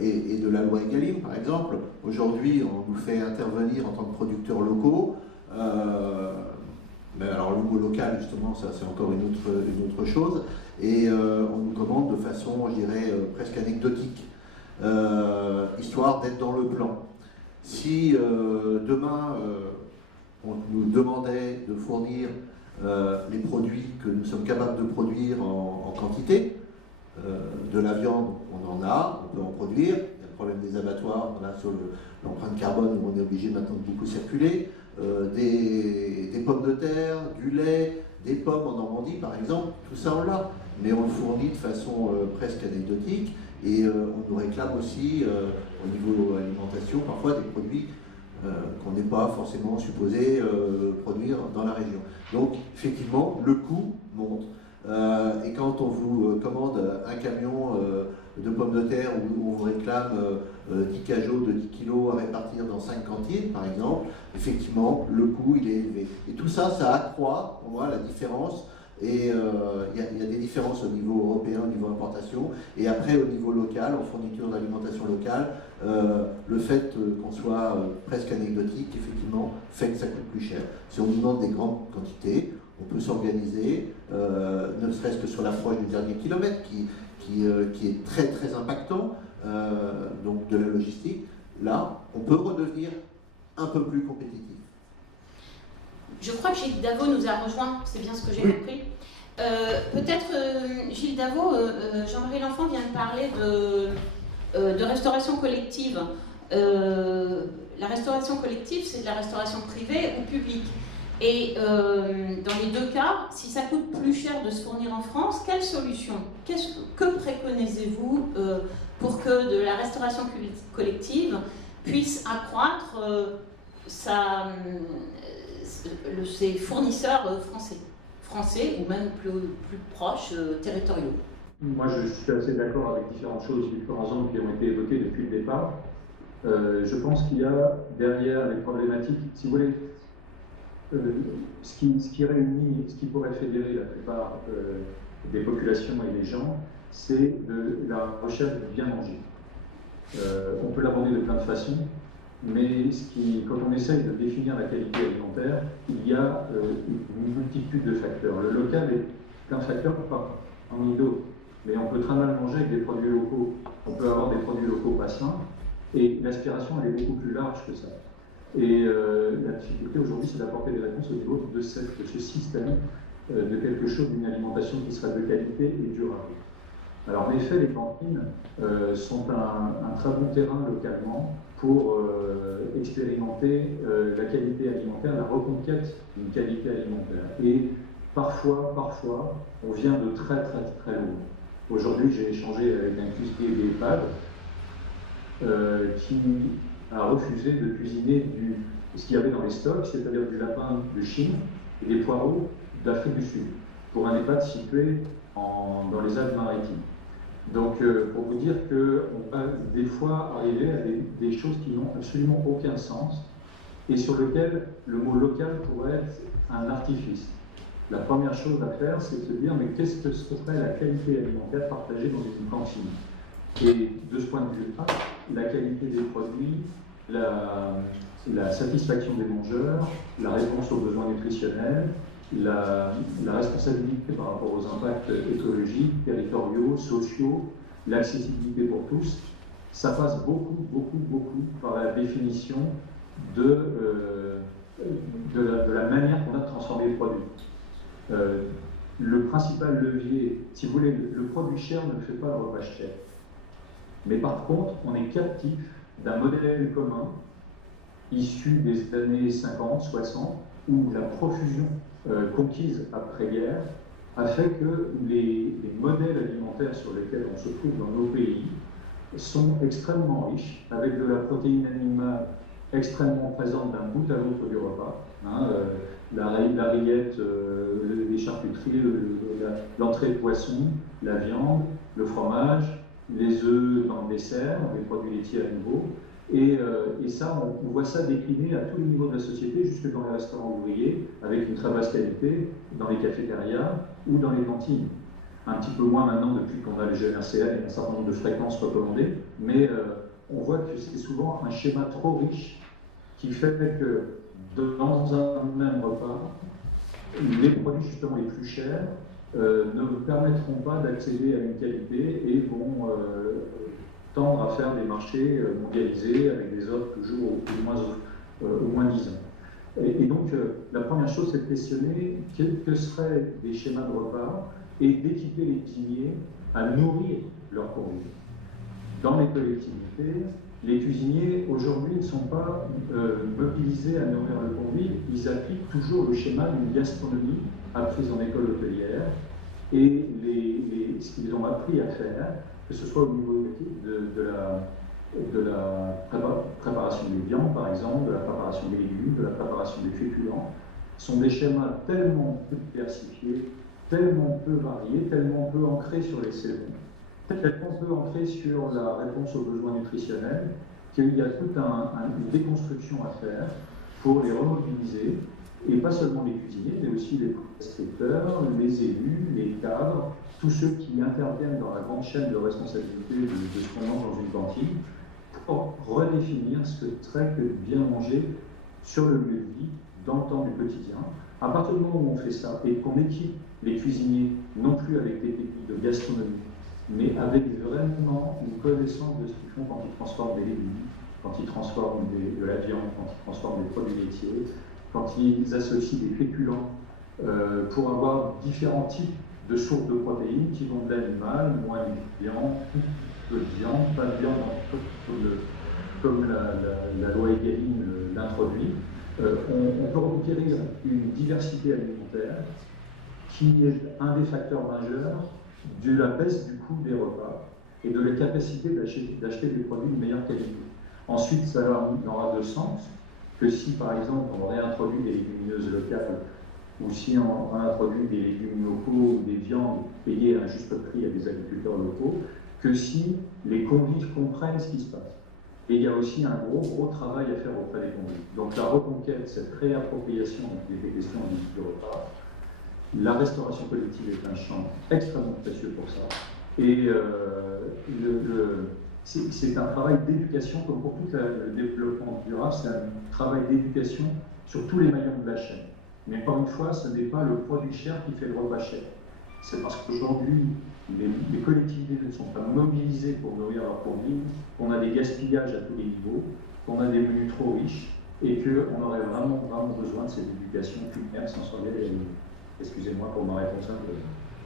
et de la loi Egalim, par exemple. Aujourd'hui, on nous fait intervenir en tant que producteurs locaux. Alors le mot local, justement, ça c'est encore une autre chose. Et on nous commande de façon, je dirais, presque anecdotique, histoire d'être dans le plan. Si demain, on nous demandait de fournir les produits que nous sommes capables de produire en quantité, de la viande, on en a, on peut en produire. Il y a le problème des abattoirs, on a sur l'empreinte carbone où on est obligé maintenant de beaucoup circuler. Des pommes de terre, du lait, des pommes en Normandie par exemple, tout ça on l'a, mais on le fournit de façon presque anecdotique et on nous réclame aussi au niveau alimentation parfois des produits qu'on n'est pas forcément supposé produire dans la région. Donc effectivement le coût monte. Et quand on vous commande un camion de pommes de terre où on vous réclame 10 cajots de 10 kg à répartir dans 5 cantines, par exemple, effectivement, le coût, il est élevé. Et tout ça, ça accroît, on voit la différence. Et il y a des différences au niveau européen, au niveau importation. Et après, au niveau local, en fourniture d'alimentation locale, le fait qu'on soit presque anecdotique, effectivement, fait que ça coûte plus cher. Si on nous demande des grandes quantités, on peut s'organiser, ne serait-ce que sur l'approche du dernier kilomètre, qui qui est très très impactant, donc de la logistique, là, on peut redevenir un peu plus compétitif. Je crois que Gilles Davot nous a rejoint, c'est bien ce que j'ai compris. Peut-être, Gilles Davot, Jean-Marie L'Enfant vient de parler de restauration collective. La restauration collective, c'est de la restauration privée ou publique. Et dans les deux cas, si ça coûte plus cher de se fournir en France, quelle solution? Que préconisez-vous pour que de la restauration collective puisse accroître ses fournisseurs français ou même plus proches, territoriaux? Moi, je suis assez d'accord avec différentes choses, différents angles qui ont été évoqués depuis le départ. Je pense qu'il y a derrière les problématiques, si vous voulez, ce qui réunit, ce qui pourrait fédérer la plupart des populations et des gens, c'est la recherche du bien manger. On peut l'aborder de plein de façons, mais quand on essaye de définir la qualité alimentaire, il y a une multitude de facteurs. Le local est qu'un facteur, pas en d'autres, mais on peut très mal manger avec des produits locaux. On peut avoir des produits locaux pas sains, et l'aspiration elle est beaucoup plus large que ça. Et la difficulté aujourd'hui, c'est d'apporter des réponses au niveau de ce système, de quelque chose, d'une alimentation qui serait de qualité et durable. Alors en effet, les cantines sont un très bon terrain localement pour expérimenter la qualité alimentaire, la reconquête d'une qualité alimentaire. Et parfois, on vient de très loin. Aujourd'hui, j'ai échangé avec un cuisinier d'EHPAD qui a refusé de cuisiner ce qu'il y avait dans les stocks, c'est-à-dire du lapin de Chine et des poireaux d'Afrique du Sud, pour un EHPAD situé dans les Alpes-Maritimes. Donc, pour vous dire qu'on va des fois arriver à des choses qui n'ont absolument aucun sens et sur lesquelles le mot local pourrait être un artifice. La première chose à faire, c'est de se dire, mais qu'est-ce que serait la qualité alimentaire partagée dans une cantine? Et de ce point de vue-là, la qualité des produits, la satisfaction des mangeurs, la réponse aux besoins nutritionnels, la responsabilité par rapport aux impacts écologiques, territoriaux, sociaux, l'accessibilité pour tous, ça passe beaucoup par la définition de la manière qu'on a de transformer les produits. Le principal levier, si vous voulez, le produit cher ne fait pas le repas cher. Mais par contre, on est captif d'un modèle commun issu des années 50, 60, où la profusion conquise après-guerre a fait que les modèles alimentaires sur lesquels on se trouve dans nos pays sont extrêmement riches, avec de la protéine animale extrêmement présente d'un bout à l'autre du repas. La rillette, les charcuteries, l'entrée de poisson, la viande, le fromage, les œufs dans le dessert, les produits laitiers à nouveau. Et ça, on voit ça décliner à tous les niveaux de la société, jusque dans les restaurants ouvriers, avec une très basse qualité, dans les cafétérias ou dans les cantines. Un petit peu moins maintenant, depuis qu'on a le GNRCA, il y a un certain nombre de fréquences recommandées, mais on voit que c'est souvent un schéma trop riche qui fait que dans un même repas, les produits justement les plus chers ne vous permettront pas d'accéder à une qualité et vont tendre à faire des marchés mondialisés avec des offres toujours au moins 10 ans. Et donc, la première chose, c'est de questionner que seraient des schémas de repas et d'équiper les cuisiniers à nourrir leurs convives. Dans les collectivités, les cuisiniers, aujourd'hui, ne sont pas mobilisés à nourrir le convive, ils appliquent toujours le schéma d'une gastronomie apprise en école hôtelière et ce qu'ils ont appris à faire, que ce soit au niveau de la préparation des viandes, par exemple, de la préparation des légumes, de la préparation des féculents, sont des schémas tellement peu diversifiés, tellement peu variés, tellement peu ancrés sur les saisons, tellement peu ancrés sur la réponse aux besoins nutritionnels, qu'il y a toute une déconstruction à faire pour les remobiliser, et pas seulement les cuisiniers, mais aussi les prescripteurs, les élus, les cadres, tous ceux qui interviennent dans la grande chaîne de responsabilité de ce qu'on mange dans une cantine, pour redéfinir ce que serait que bien manger sur le lieu de vie, dans le temps du quotidien. À partir du moment où on fait ça, et qu'on équipe les cuisiniers non plus avec des techniques de gastronomie, mais avec vraiment une connaissance de ce qu'ils font quand ils transforment des légumes, quand ils transforment de la viande, quand ils transforment des produits laitiers, quand ils associent des féculents pour avoir différents types de sources de protéines qui vont de l'animal, moins de viande, peu de viande, pas de viande, comme la loi Egalim l'introduit. On peut requérir une diversité alimentaire qui est un des facteurs majeurs de la baisse du coût des repas et de la capacité d'acheter des produits de meilleure qualité. Ensuite, ça n'aura de sens que si, par exemple, on réintroduit des légumineuses locales ou si on introduit des légumes locaux ou des viandes payées à un juste prix à des agriculteurs locaux, que si les convives comprennent ce qui se passe. Et il y a aussi un gros travail à faire auprès des convives. Donc la reconquête, cette réappropriation des questions du repas, la restauration collective est un champ extrêmement précieux pour ça. Et c'est un travail d'éducation, comme pour tout le développement durable, c'est un travail d'éducation sur tous les maillons de la chaîne. Mais encore une fois, ce n'est pas le produit cher qui fait le repas cher. C'est parce qu'aujourd'hui, les collectivités ne sont pas mobilisées pour nourrir leurs convives, qu'on a des gaspillages à tous les niveaux, qu'on a des menus trop riches, et qu'on aurait vraiment besoin de cette éducation primaire sensorielle et alimentaire. Excusez-moi pour ma réponse un peu.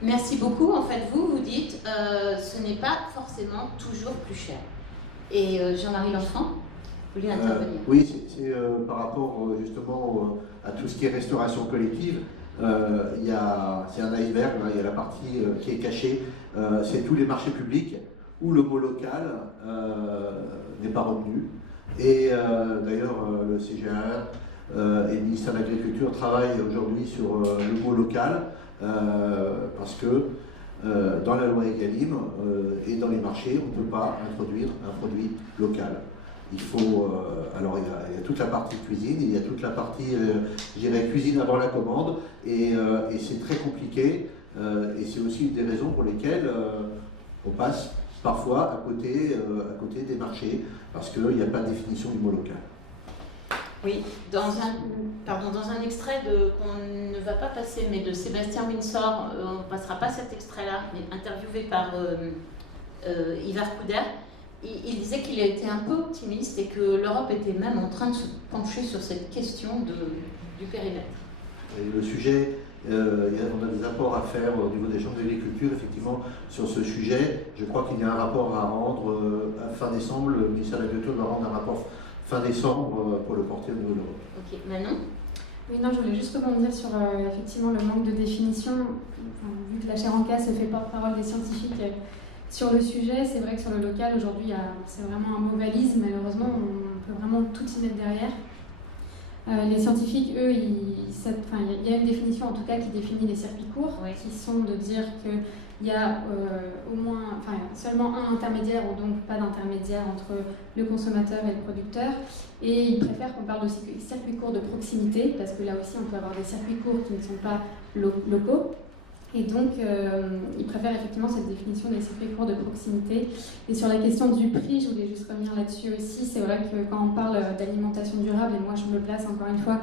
Merci beaucoup. En fait, vous dites ce n'est pas forcément toujours plus cher. Et Jean-Marie L'Enfant, vous voulez intervenir? Oui, c'est par rapport justement à tout ce qui est restauration collective. C'est un iceberg, il y a la partie qui est cachée, c'est tous les marchés publics où le mot local n'est pas retenu. Et d'ailleurs, le CGR et le ministère de l'Agriculture travaillent aujourd'hui sur le mot local, parce que dans la loi Egalim et dans les marchés, on ne peut pas introduire un produit local. Il faut, alors il y a toute la partie cuisine, il y a toute la partie, je dirais, cuisine avant la commande, et c'est très compliqué, et c'est aussi une des raisons pour lesquelles on passe parfois à côté des marchés, parce qu'il n'y a pas de définition du mot local. Oui, dans un extrait qu'on ne va pas passer, mais de Sébastien Windsor, on ne passera pas cet extrait-là, mais interviewé par Ivar Couder, il disait qu'il était un peu optimiste et que l'Europe était même en train de se pencher sur cette question du périmètre. Et le sujet, on a des apports à faire au niveau des chambres d'agriculture, effectivement, sur ce sujet. Je crois qu'il y a un rapport à rendre à fin décembre. Le ministère de l'Agriculture va rendre un rapport fin décembre pour le porter au niveau de l'Europe. Ok, Manon? Oui, non, je voulais juste rebondir sur effectivement le manque de définition. Enfin, vu que la chaire en cas se fait porte-parole des scientifiques sur le sujet, c'est vrai que sur le local, aujourd'hui, c'est vraiment un mot valise. Malheureusement, on peut vraiment tout y mettre derrière. Les scientifiques, eux, il y a une définition en tout cas qui définit les circuits courts, oui, qui sont de dire qu'il y a seulement un intermédiaire ou donc pas d'intermédiaire entre le consommateur et le producteur. Et ils préfèrent qu'on parle de circuits courts de proximité, parce que là aussi on peut avoir des circuits courts qui ne sont pas locaux. Et donc, ils préfèrent effectivement cette définition des circuits courts de proximité. Et sur la question du prix, je voulais juste revenir là-dessus aussi. C'est vrai que quand on parle d'alimentation durable, et moi je me place encore une fois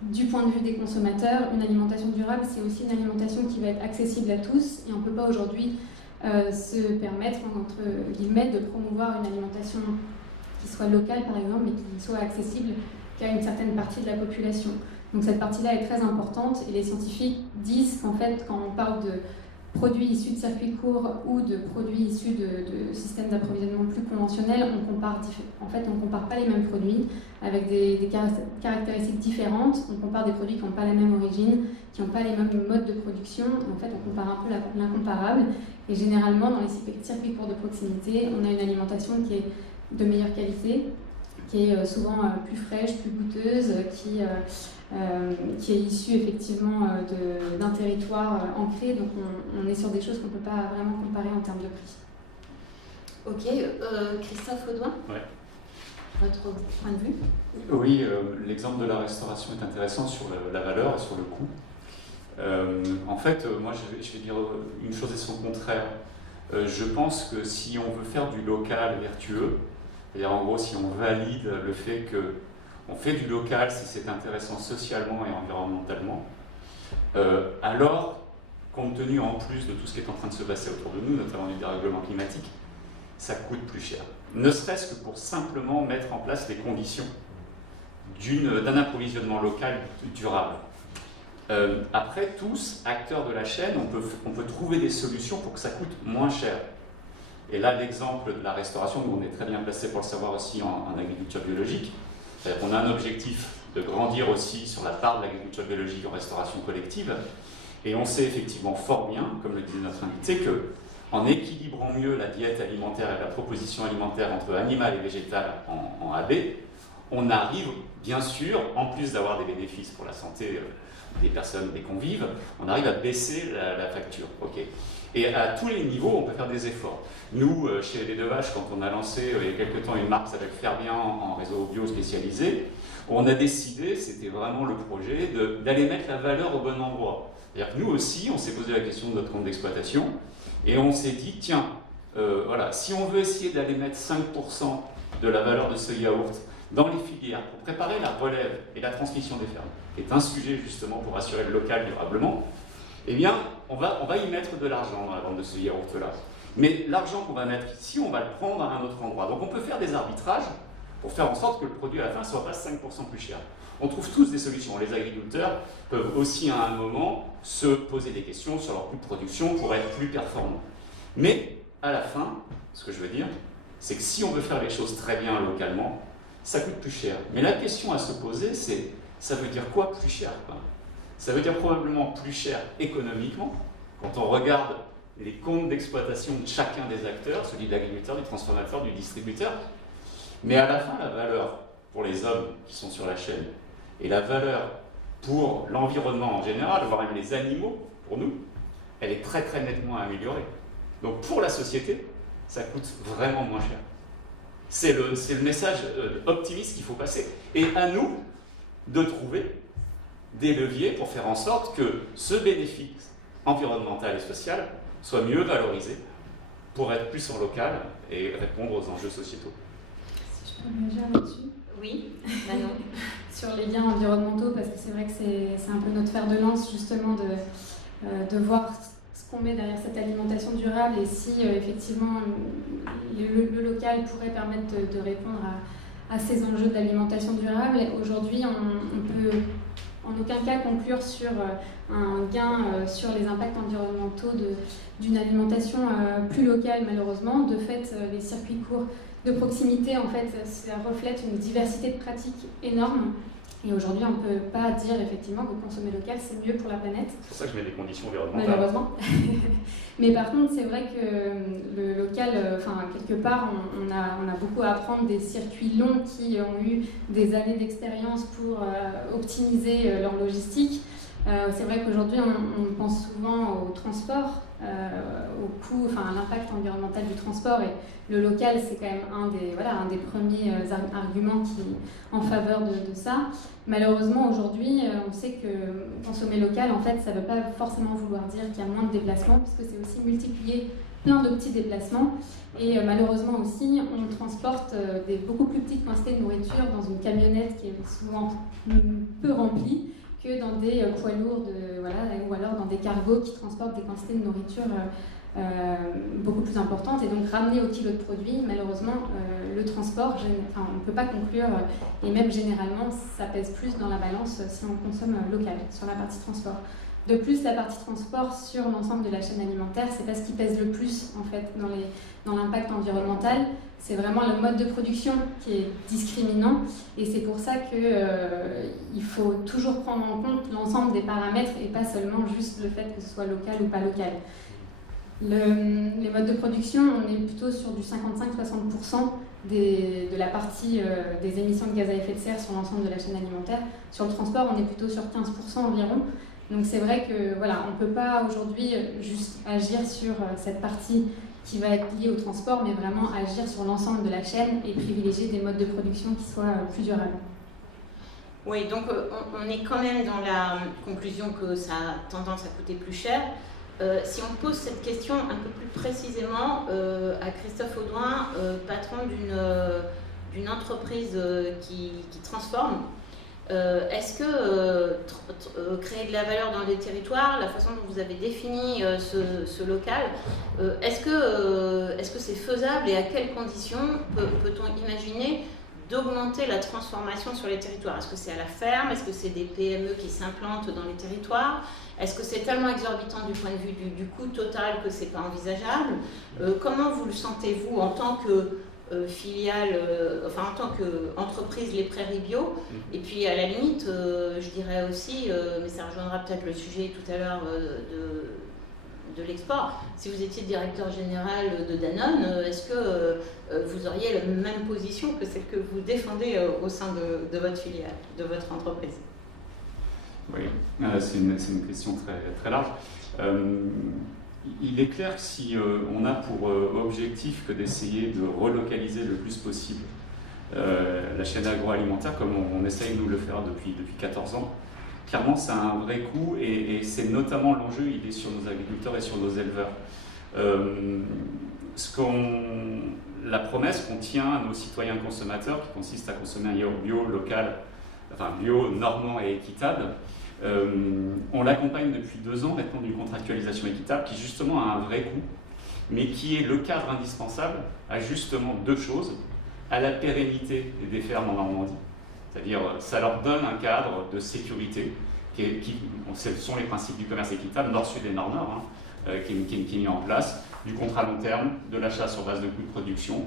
du point de vue des consommateurs, une alimentation durable, c'est aussi une alimentation qui va être accessible à tous. Et on ne peut pas aujourd'hui se permettre, entre guillemets, de promouvoir une alimentation qui soit locale, par exemple, mais qui soit accessible qu'à une certaine partie de la population. Donc cette partie-là est très importante et les scientifiques disent qu'en fait, quand on parle de produits issus de circuits courts ou de produits issus de systèmes d'approvisionnement plus conventionnels, on compare pas les mêmes produits avec des caractéristiques différentes. On compare des produits qui n'ont pas la même origine, qui n'ont pas les mêmes modes de production. En fait, on compare un peu l'incomparable. Et généralement, dans les circuits courts de proximité, on a une alimentation qui est de meilleure qualité, qui est souvent plus fraîche, plus goûteuse, qui est issue effectivement d'un territoire ancré. Donc on est sur des choses qu'on ne peut pas vraiment comparer en termes de prix. Ok, Christophe Audouin, ouais. Votre point de vue? Oui, l'exemple de la restauration est intéressant sur la valeur et sur le coût. En fait, moi je vais dire une chose et son contraire. Je pense que si on veut faire du local vertueux, c'est-à-dire en gros si on valide le fait qu'on fait du local si c'est intéressant socialement et environnementalement, alors compte tenu en plus de tout ce qui est en train de se passer autour de nous, notamment du dérèglement climatique, ça coûte plus cher. Ne serait-ce que pour simplement mettre en place les conditions d'un approvisionnement local durable. Après, tous, acteurs de la chaîne, on peut trouver des solutions pour que ça coûte moins cher. Et là, l'exemple de la restauration, nous on est très bien placé pour le savoir aussi en agriculture biologique. On a un objectif de grandir aussi sur la part de l'agriculture biologique en restauration collective. Et on sait effectivement fort bien, comme le disait notre invité, qu'en équilibrant mieux la diète alimentaire et la proposition alimentaire entre animal et végétal en AB, on arrive, bien sûr, en plus d'avoir des bénéfices pour la santé des personnes, des convives, on arrive à baisser la facture. Okay. Et à tous les niveaux, on peut faire des efforts. Nous, chez Les Deux Vaches, quand on a lancé il y a quelque temps une marque qui s'appelle Faire Bien en réseau bio spécialisé, on a décidé, c'était vraiment le projet, d'aller mettre la valeur au bon endroit. C'est-à-dire que nous aussi, on s'est posé la question de notre compte d'exploitation et on s'est dit, tiens, voilà, si on veut essayer d'aller mettre 5% de la valeur de ce yaourt dans les filières pour préparer la relève et la transmission des fermes, qui est un sujet justement pour assurer le local durablement, eh bien, on va y mettre de l'argent dans la vente de ce yaourt-là. Mais l'argent qu'on va mettre ici, on va le prendre à un autre endroit. Donc on peut faire des arbitrages pour faire en sorte que le produit à la fin ne soit pas 5% plus cher. On trouve tous des solutions. Les agriculteurs peuvent aussi à un moment se poser des questions sur leur coût de production pour être plus performants. Mais à la fin, ce que je veux dire, c'est que si on veut faire les choses très bien localement, ça coûte plus cher. Mais la question à se poser, c'est ça veut dire quoi plus cher, quoi? Ça veut dire probablement plus cher économiquement, quand on regarde les comptes d'exploitation de chacun des acteurs, celui de l'agriculteur, du transformateur, du distributeur. Mais à la fin, la valeur pour les hommes qui sont sur la chaîne et la valeur pour l'environnement en général, voire même les animaux, pour nous, elle est très très nettement améliorée. Donc pour la société, ça coûte vraiment moins cher. C'est le message optimiste qu'il faut passer. Et à nous de trouver des leviers pour faire en sorte que ce bénéfice environnemental et social soit mieux valorisé pour être plus en local et répondre aux enjeux sociétaux. Si je peux réagir là-dessus. Oui, Manon. Sur les liens environnementaux, parce que c'est vrai que c'est un peu notre fer de lance justement de voir ce qu'on met derrière cette alimentation durable et si effectivement le local pourrait permettre de répondre à ces enjeux de l'alimentation durable. Aujourd'hui, on peut en aucun cas conclure sur un gain sur les impacts environnementaux d'une alimentation plus locale, malheureusement. De fait, les circuits courts de proximité, en fait, ça reflète une diversité de pratiques énorme. Et aujourd'hui, on ne peut pas dire effectivement que consommer local, c'est mieux pour la planète. C'est pour ça que je mets des conditions environnementales. Malheureusement. Mais par contre, c'est vrai que le local, quelque part, on a beaucoup à apprendre des circuits longs qui ont eu des années d'expérience pour optimiser leur logistique. C'est vrai qu'aujourd'hui, on pense souvent au transport, au coût, à l'impact environnemental du transport. Et le local, c'est quand même un des premiers arguments en faveur de ça. Malheureusement, aujourd'hui, on sait que consommer local, en fait, ça ne veut pas forcément vouloir dire qu'il y a moins de déplacements, puisque c'est aussi multiplier plein de petits déplacements. Et malheureusement aussi, on transporte des beaucoup plus petites quantités de nourriture dans une camionnette qui est souvent peu remplie que dans des poids lourds, ou alors dans des cargos qui transportent des quantités de nourriture beaucoup plus importantes. Et donc ramener au kilo de produit, malheureusement, le transport, on ne peut pas conclure, et même généralement, ça pèse plus dans la balance si on consomme local, sur la partie transport. De plus, la partie transport sur l'ensemble de la chaîne alimentaire, c'est pas ce qui pèse le plus en fait dans l'impact environnemental. C'est vraiment le mode de production qui est discriminant et c'est pour ça qu'il faut toujours prendre en compte l'ensemble des paramètres et pas seulement juste le fait que ce soit local ou pas local. Les modes de production, on est plutôt sur du 55-60% de la partie des émissions de gaz à effet de serre sur l'ensemble de la chaîne alimentaire. Sur le transport, on est plutôt sur 15% environ. Donc c'est vrai que on ne peut pas aujourd'hui juste agir sur cette partie qui va être liée au transport, mais vraiment agir sur l'ensemble de la chaîne et privilégier des modes de production qui soient plus durables. Oui, donc on est quand même dans la conclusion que ça a tendance à coûter plus cher. Si on pose cette question un peu plus précisément à Christophe Audouin, patron d'une entreprise qui transforme, Est-ce que créer de la valeur dans les territoires, la façon dont vous avez défini ce local, est-ce que c'est faisable et à quelles conditions peut-on imaginer d'augmenter la transformation sur les territoires? Est-ce que c'est à la ferme? Est-ce que c'est des PME qui s'implantent dans les territoires? Est-ce que c'est tellement exorbitant du point de vue du coût total que c'est pas envisageable? Comment vous le sentez-vous en tant que filiale, en tant qu'entreprise Les Prairies Bio? Et puis à la limite, je dirais aussi, mais ça rejoindra peut-être le sujet tout à l'heure de l'export, si vous étiez directeur général de Danone, est-ce que vous auriez la même position que celle que vous défendez au sein de votre filiale, de votre entreprise? Oui, c'est une question très large. Il est clair que si on a pour objectif que d'essayer de relocaliser le plus possible la chaîne agroalimentaire, comme on essaye de nous le faire depuis 14 ans, clairement c'est un vrai coût et c'est notamment l'enjeu, il est sur nos agriculteurs et sur nos éleveurs. La promesse qu'on tient à nos citoyens consommateurs, qui consiste à consommer un yaourt bio local, enfin bio, normand et équitable, on l'accompagne depuis 2 ans maintenant d'une contractualisation équitable qui justement a un vrai coût, mais qui est le cadre indispensable à justement 2 choses, à la pérennité des fermes en Normandie, c'est-à-dire ça leur donne un cadre de sécurité, ce sont les principes du commerce équitable, Nord, Sud et Nord-Nord, qui est mis en place, du contrat long terme, de l'achat sur base de coûts de production,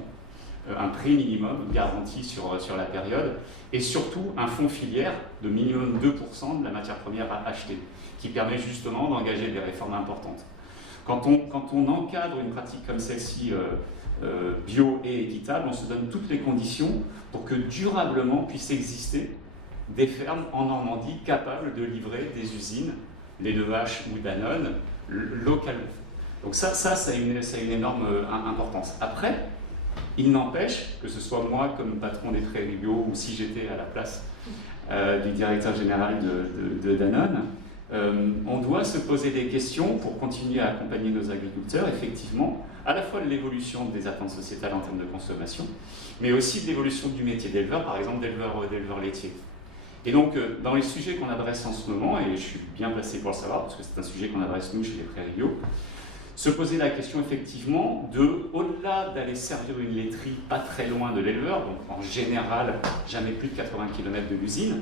un prix minimum garanti sur la période, et surtout un fonds filière de minimum 2% de la matière première achetée, qui permet justement d'engager des réformes importantes. Quand on encadre une pratique comme celle-ci, bio et équitable, on se donne toutes les conditions pour que durablement puissent exister des fermes en Normandie capables de livrer des usines, lait de vache ou Danone, localement. Donc ça a une énorme importance. Après, il n'empêche que ce soit moi comme patron des Prairies Bio ou si j'étais à la place du directeur général de Danone, on doit se poser des questions pour continuer à accompagner nos agriculteurs, effectivement, à la fois de l'évolution des attentes sociétales en termes de consommation, mais aussi de l'évolution du métier d'éleveur, par exemple d'éleveur laitier. Et donc, dans les sujets qu'on adresse en ce moment, et je suis bien placé pour le savoir, parce que c'est un sujet qu'on adresse nous chez les Prairies Bio, se poser la question effectivement de, au-delà d'aller servir une laiterie pas très loin de l'éleveur, donc en général jamais plus de 80 km de l'usine,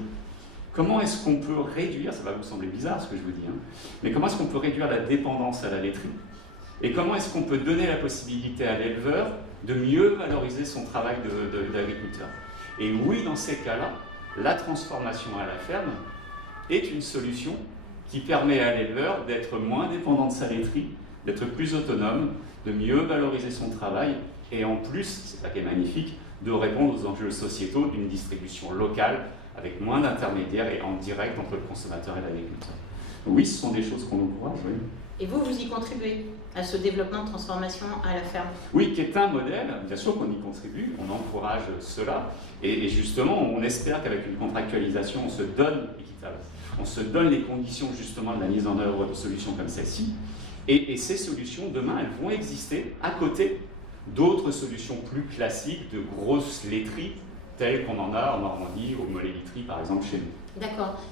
comment est-ce qu'on peut réduire, ça va vous sembler bizarre ce que je vous dis, mais comment est-ce qu'on peut réduire la dépendance à la laiterie? Et comment est-ce qu'on peut donner la possibilité à l'éleveur de mieux valoriser son travail d'agriculteur? Et oui, dans ces cas-là, la transformation à la ferme est une solution qui permet à l'éleveur d'être moins dépendant de sa laiterie, d'être plus autonome, de mieux valoriser son travail et en plus, c'est ça qui est magnifique, de répondre aux enjeux sociétaux d'une distribution locale avec moins d'intermédiaires et en direct entre le consommateur et l'agriculteur. Oui, ce sont des choses qu'on encourage, oui. Et vous y contribuez à ce développement de transformation à la ferme? Oui, qui est un modèle, bien sûr qu'on y contribue, on encourage cela, et justement, on espère qu'avec une contractualisation, on se donne équitable, on se donne les conditions justement de la mise en œuvre de solutions comme celle-ci, et ces solutions, demain, elles vont exister à côté d'autres solutions plus classiques de grosses laiteries, telles qu'on en a en Normandie, au Mollet-Literie, par exemple, chez nous. D'accord.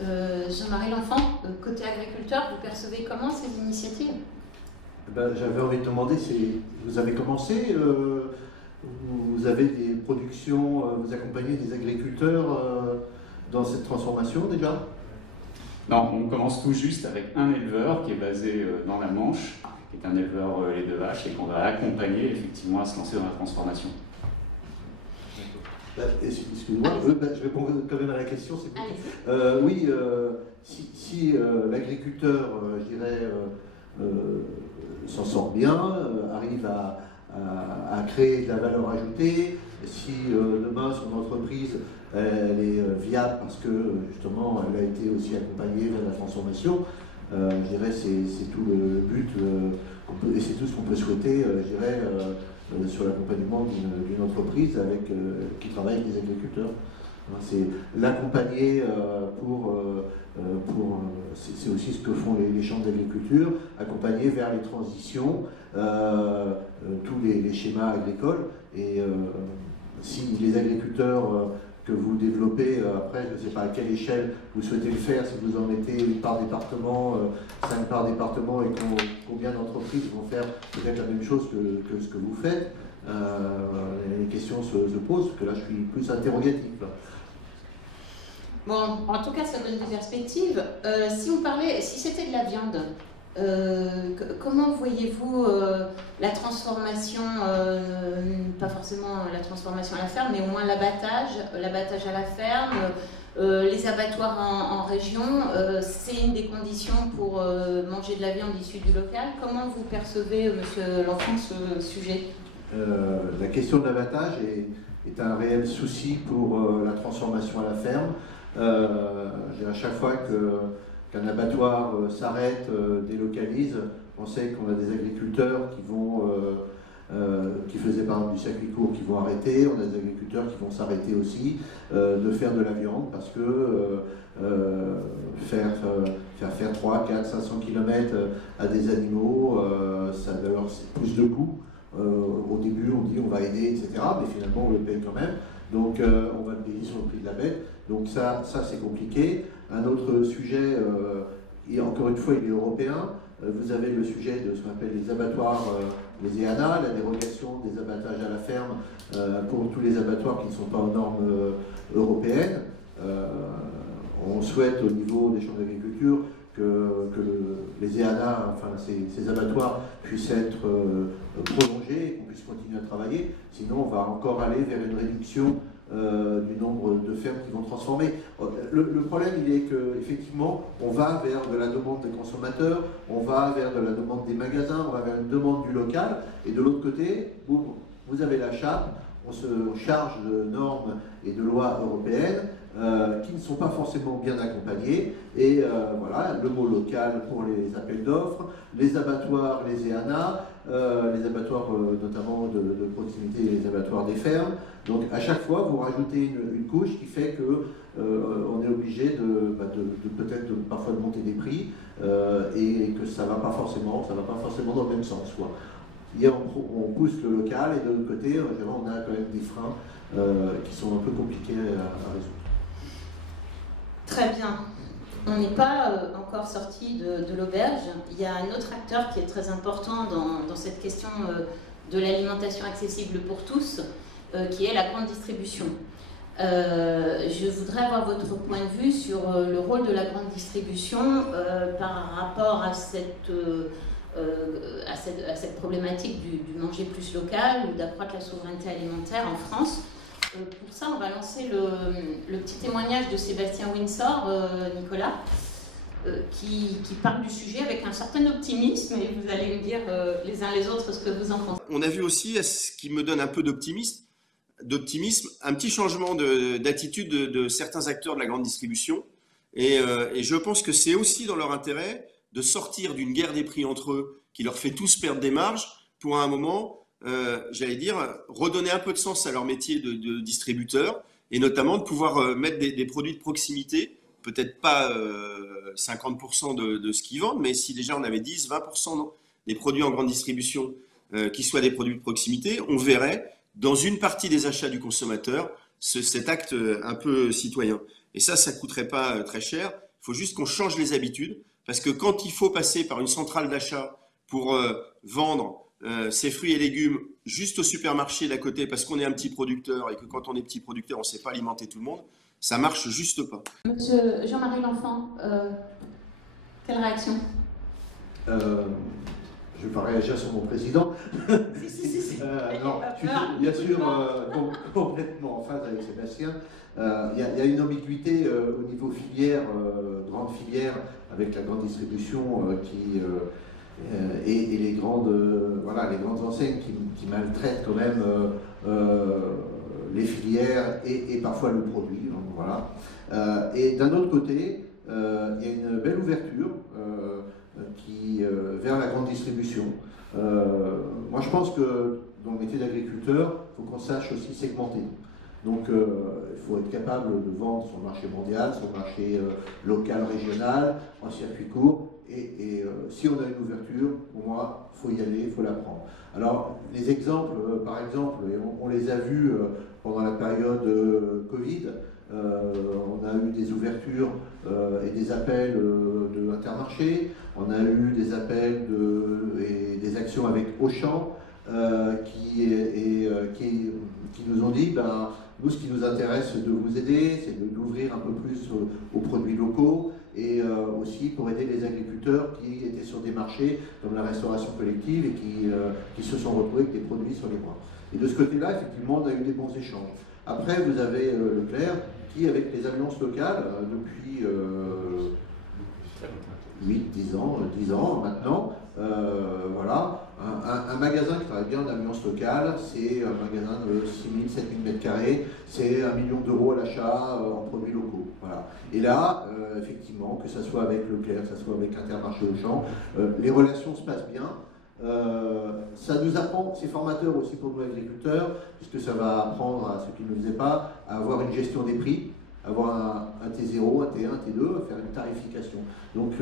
Jean-Marie L'Enfant, côté agriculteur, vous percevez comment ces initiatives? J'avais envie de demander, vous avez commencé, vous avez des productions, vous accompagnez des agriculteurs dans cette transformation déjà? Non, on commence tout juste avec un éleveur qui est basé dans la Manche, qui est un éleveur lait de vache et qu'on va accompagner effectivement à se lancer dans la transformation. Excuse-moi, je réponds quand même à la question. Oui, si l'agriculteur, je dirais, s'en sort bien, arrive à créer de la valeur ajoutée, si demain son entreprise elle est viable parce que justement elle a été aussi accompagnée vers la transformation, je dirais c'est tout le but et c'est tout ce qu'on peut souhaiter, je dirais, sur l'accompagnement d'une entreprise qui travaille avec des agriculteurs. C'est l'accompagner c'est aussi ce que font les chambres d'agriculture, accompagner vers les transitions, tous les schémas agricoles. Et si les agriculteurs que vous développez. Après, je ne sais pas à quelle échelle vous souhaitez le faire, si vous en mettez une par département, 5 par département, et combien d'entreprises vont faire peut-être la même chose que ce que vous faites. Les questions se posent, parce que là, je suis plus interrogatif. Bon, en tout cas, ça donne des perspectives. Si c'était de la viande, comment voyez-vous la transformation, pas forcément la transformation à la ferme, mais au moins l'abattage à la ferme, les abattoirs en région, c'est une des conditions pour manger de la viande issue du local. Comment vous percevez, Monsieur L'Enfant, ce sujet? La question de l'abattage est un réel souci pour la transformation à la ferme. À chaque fois qu'un abattoir s'arrête, délocalise, on sait qu'on a des agriculteurs qui faisaient par exemple du circuit court qui vont arrêter, on a des agriculteurs qui vont s'arrêter aussi de faire de la viande parce que faire 3, 4, 500 km à des animaux, ça leur pousse de coûts. Au début, on dit on va aider, etc. Mais finalement, on le paye quand même. Donc, on va le payer sur le prix de la bête. Donc, ça c'est compliqué. Un autre sujet, et encore une fois, il est européen. Vous avez le sujet de ce qu'on appelle les abattoirs, les EANA, la dérogation des abattages à la ferme pour tous les abattoirs qui ne sont pas aux normes européennes. On souhaite au niveau des chambres d'agriculture que les EANA, enfin ces abattoirs, puissent être prolongés et qu'on puisse continuer à travailler. Sinon, on va encore aller vers une réduction du nombre de fermes qui vont transformer. Le problème, il est qu'effectivement, on va vers de la demande des consommateurs, on va vers de la demande des magasins, on va vers une demande du local, et de l'autre côté, vous avez la charte, on se charge de normes et de lois européennes qui ne sont pas forcément bien accompagnées, et voilà, le mot local pour les appels d'offres, les abattoirs, les EANA, les abattoirs notamment de proximité, les abattoirs des fermes. Donc à chaque fois, vous rajoutez une couche qui fait que on est obligé peut-être parfois de monter des prix et que ça va pas forcément dans le même sens, quoi. On pousse le local et de l'autre côté, on a quand même des freins qui sont un peu compliqués à résoudre. Très bien. On n'est pas encore sorti de l'auberge. Il y a un autre acteur qui est très important dans cette question de l'alimentation accessible pour tous, qui est la grande distribution. Je voudrais avoir votre point de vue sur le rôle de la grande distribution par rapport à cette problématique du manger plus local ou d'accroître la souveraineté alimentaire en France. Pour ça, on va lancer le petit témoignage de Sébastien Windsor, Nicolas, qui parle du sujet avec un certain optimisme, et vous allez me dire les uns les autres ce que vous en pensez. On a vu aussi, ce qui me donne un peu d'optimisme, un petit changement d'attitude de certains acteurs de la grande distribution, et je pense que c'est aussi dans leur intérêt de sortir d'une guerre des prix entre eux, qui leur fait tous perdre des marges, pour à un moment, j'allais dire, redonner un peu de sens à leur métier de distributeur, et notamment de pouvoir mettre des produits de proximité, peut-être pas 50% de ce qu'ils vendent, mais si déjà on avait 10, 20% des produits en grande distribution qui soient des produits de proximité, on verrait dans une partie des achats du consommateur cet acte un peu citoyen. Et ça ne coûterait pas très cher. Il faut juste qu'on change les habitudes, parce que quand il faut passer par une centrale d'achat pour vendre ses fruits et légumes juste au supermarché d'à côté, parce qu'on est un petit producteur et que quand on est petit producteur, on ne sait pas alimenter tout le monde, ça marche juste pas. Monsieur Jean-Marie L'Enfant, quelle réaction? Je ne vais pas réagir sur mon président. Si. Non, je suis bien sûr complètement en phase avec Sébastien. Il y a une ambiguïté au niveau filière, grande filière, avec la grande distribution et les grandes enseignes qui maltraitent quand même les filières et parfois le produit. Donc, voilà. Et d'un autre côté, il y a une belle ouverture vers la grande distribution. Moi, je pense que dans le métier d'agriculteur, il faut qu'on sache aussi segmenter. Donc, il faut être capable de vendre sur le marché mondial, sur le marché local, régional, en circuit court, Et si on a une ouverture, pour moi, il faut y aller, il faut la prendre. Alors, les exemples, par exemple, on les a vus pendant la période Covid, on a eu des ouvertures et des appels de Intermarché, on a eu des appels et des actions avec Auchan qui nous ont dit, ben, nous, ce qui nous intéresse, c'est de vous aider, c'est d'ouvrir un peu plus aux produits locaux et aussi pour aider les agriculteurs qui étaient sur des marchés comme la restauration collective et qui se sont retrouvés avec des produits sur les bras. Et de ce côté-là, effectivement, on a eu des bons échanges. Après, vous avez Leclerc qui, avec les alliances locales, depuis 10 ans maintenant, voilà, un magasin qui travaille bien en alliance locale, c'est un magasin de 6 000, 7 000 m², c'est 1 million d'euros à l'achat en produits locaux. Voilà. Et là, effectivement, que ce soit avec Leclerc, que ce soit avec Intermarché Auchan, les relations se passent bien. Ça nous apprend, c'est formateur aussi pour nous agriculteurs, puisque ça va apprendre à ceux qui ne le faisaient pas à avoir une gestion des prix, avoir un T0, un T1, un T2, à faire une tarification. Donc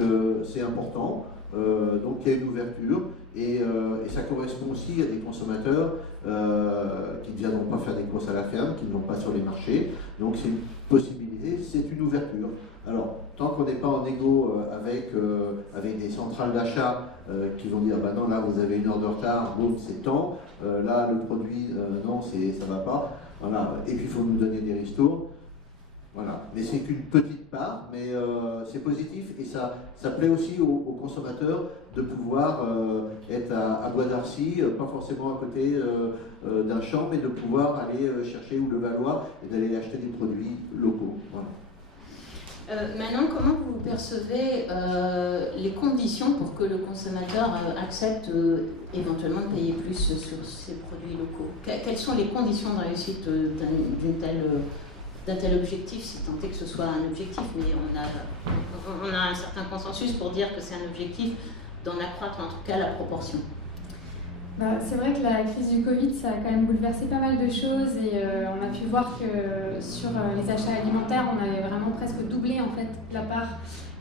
c'est important. Donc il y a une ouverture et ça correspond aussi à des consommateurs qui ne viendront pas faire des courses à la ferme, qui ne vont pas sur les marchés. Donc c'est une possibilité, c'est une ouverture. Alors tant qu'on n'est pas en égo avec des centrales d'achat qui vont dire bah non là vous avez 1 heure de retard, bon c'est tant, là le produit non ça va pas. Voilà. Et puis il faut nous donner des ristournes. Voilà, mais c'est qu'une petite part, mais c'est positif et ça plaît aussi aux consommateurs de pouvoir être à Bois d'Arcy, pas forcément à côté d'un champ, mais de pouvoir aller chercher ou le Valois et d'aller acheter des produits locaux. Voilà. Maintenant, comment vous percevez les conditions pour que le consommateur accepte éventuellement de payer plus sur ces produits locaux? Quelles sont les conditions de réussite d'un tel objectif, si tant est que ce soit un objectif, mais on a un certain consensus pour dire que c'est un objectif d'en accroître en tout cas la proportion. C'est vrai que la crise du Covid, ça a quand même bouleversé pas mal de choses et on a pu voir que sur les achats alimentaires, on avait vraiment presque doublé en fait la part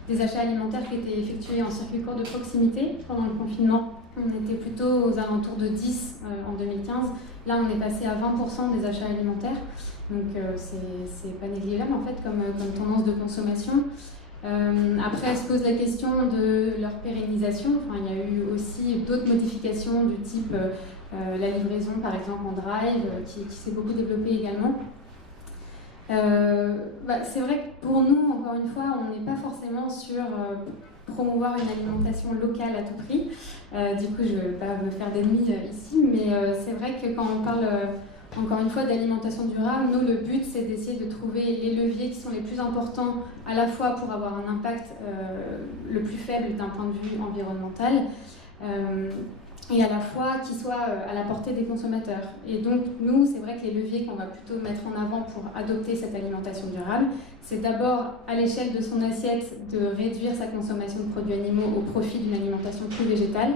des achats alimentaires qui étaient effectués en circuit court de proximité pendant le confinement. On était plutôt aux alentours de 10 en 2015. Là, on est passé à 20% des achats alimentaires. Donc, c'est pas négligeable en fait comme tendance de consommation. Après, se pose la question de leur pérennisation. Enfin, il y a eu aussi d'autres modifications du type la livraison, par exemple, en drive, qui s'est beaucoup développée également. C'est vrai que pour nous, encore une fois, on n'est pas forcément sur promouvoir une alimentation locale à tout prix. Du coup, je ne vais pas me faire d'ennemis ici, mais c'est vrai que quand on parle encore une fois d'alimentation durable, nous, le but, c'est d'essayer de trouver les leviers qui sont les plus importants à la fois pour avoir un impact le plus faible d'un point de vue environnemental et à la fois qui soit à la portée des consommateurs. Et donc, nous, c'est vrai que les leviers qu'on va plutôt mettre en avant pour adopter cette alimentation durable, c'est d'abord, à l'échelle de son assiette, de réduire sa consommation de produits animaux au profit d'une alimentation plus végétale.